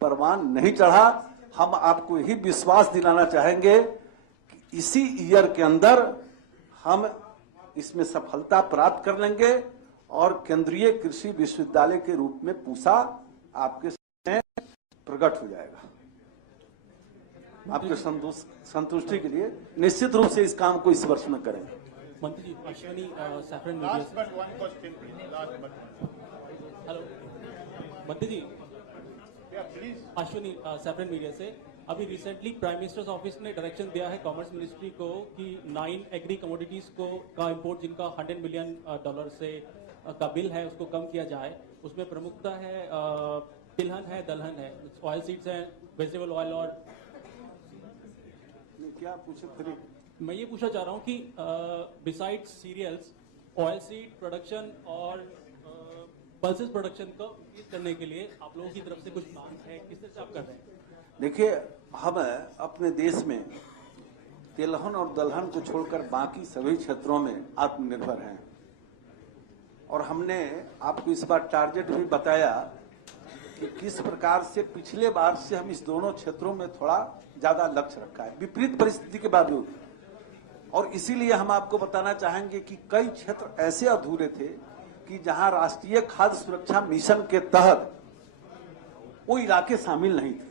परवान नहीं चढ़ा। हम आपको यही विश्वास दिलाना चाहेंगे कि इसी ईयर के अंदर हम इसमें सफलता प्राप्त कर लेंगे और केंद्रीय कृषि विश्वविद्यालय के रूप में पूसा आपके सामने प्रकट हो जाएगा। आपके संतुष्टि के लिए निश्चित रूप से इस काम को इस वर्ष में करेंगे। मंत्री जी, अश्विनी सैफरन मीडिया से। हेलो मंत्री जी, अश्विनी सैफरन मीडिया से। अभी रिसेंटली प्राइम मिनिस्टर्स ऑफिस ने डायरेक्शन दिया है कॉमर्स मिनिस्ट्री को कि 9 एग्री कमोडिटीज का इंपोर्ट जिनका $100 मिलियन से का बिल है उसको कम किया जाए। उसमें प्रमुखता है तिलहन है, दलहन है, ऑयल सीड्स है, वेजिटेबल ऑयल। और क्या पूछे फिर? मैं ये पूछना चाह रहा हूँ कि besides cereals, oil seed production और पल्सेस प्रोडक्शन को इंक्रीज करने के लिए आप लोगों की तरफ से कुछ प्लान है, किस तरह से आप कर रहे हैं? देखिए, हम अपने देश में तिलहन और दलहन को छोड़कर बाकी सभी क्षेत्रों में आत्मनिर्भर हैं और हमने आपको इस बार टारगेट भी बताया कि किस प्रकार से पिछले बार से हम इस दोनों क्षेत्रों में थोड़ा ज्यादा लक्ष्य रखा है विपरीत परिस्थिति के बावजूद। और इसीलिए हम आपको बताना चाहेंगे कि कई क्षेत्र ऐसे अधूरे थे कि जहां राष्ट्रीय खाद्य सुरक्षा मिशन के तहत वो इलाके शामिल नहीं थे,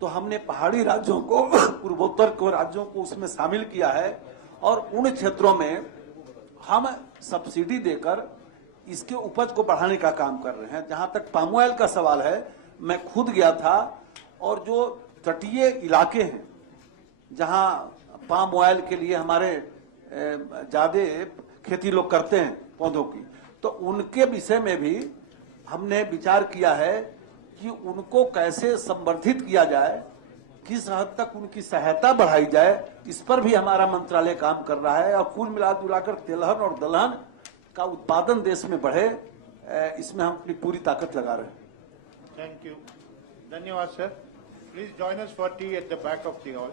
तो हमने पहाड़ी राज्यों को, पूर्वोत्तर के राज्यों को उसमें शामिल किया है और उन क्षेत्रों में हम सब्सिडी देकर इसके उपज को बढ़ाने का काम कर रहे हैं। जहां तक पाम ऑयल का सवाल है, मैं खुद गया था और जो तटीय इलाके हैं जहां पाम ऑयल के लिए हमारे ज्यादा खेती लोग करते हैं पौधों की, तो उनके विषय में भी हमने विचार किया है कि उनको कैसे संवर्धित किया जाए, किस हद तक उनकी सहायता बढ़ाई जाए, इस पर भी हमारा मंत्रालय काम कर रहा है। और कुल मिलाकर तिलहन और दलहन का उत्पादन देश में बढ़े, इसमें हम अपनी पूरी ताकत लगा रहे हैं। थैंक यू, धन्यवाद sir. Please join us for T at the back of the hall.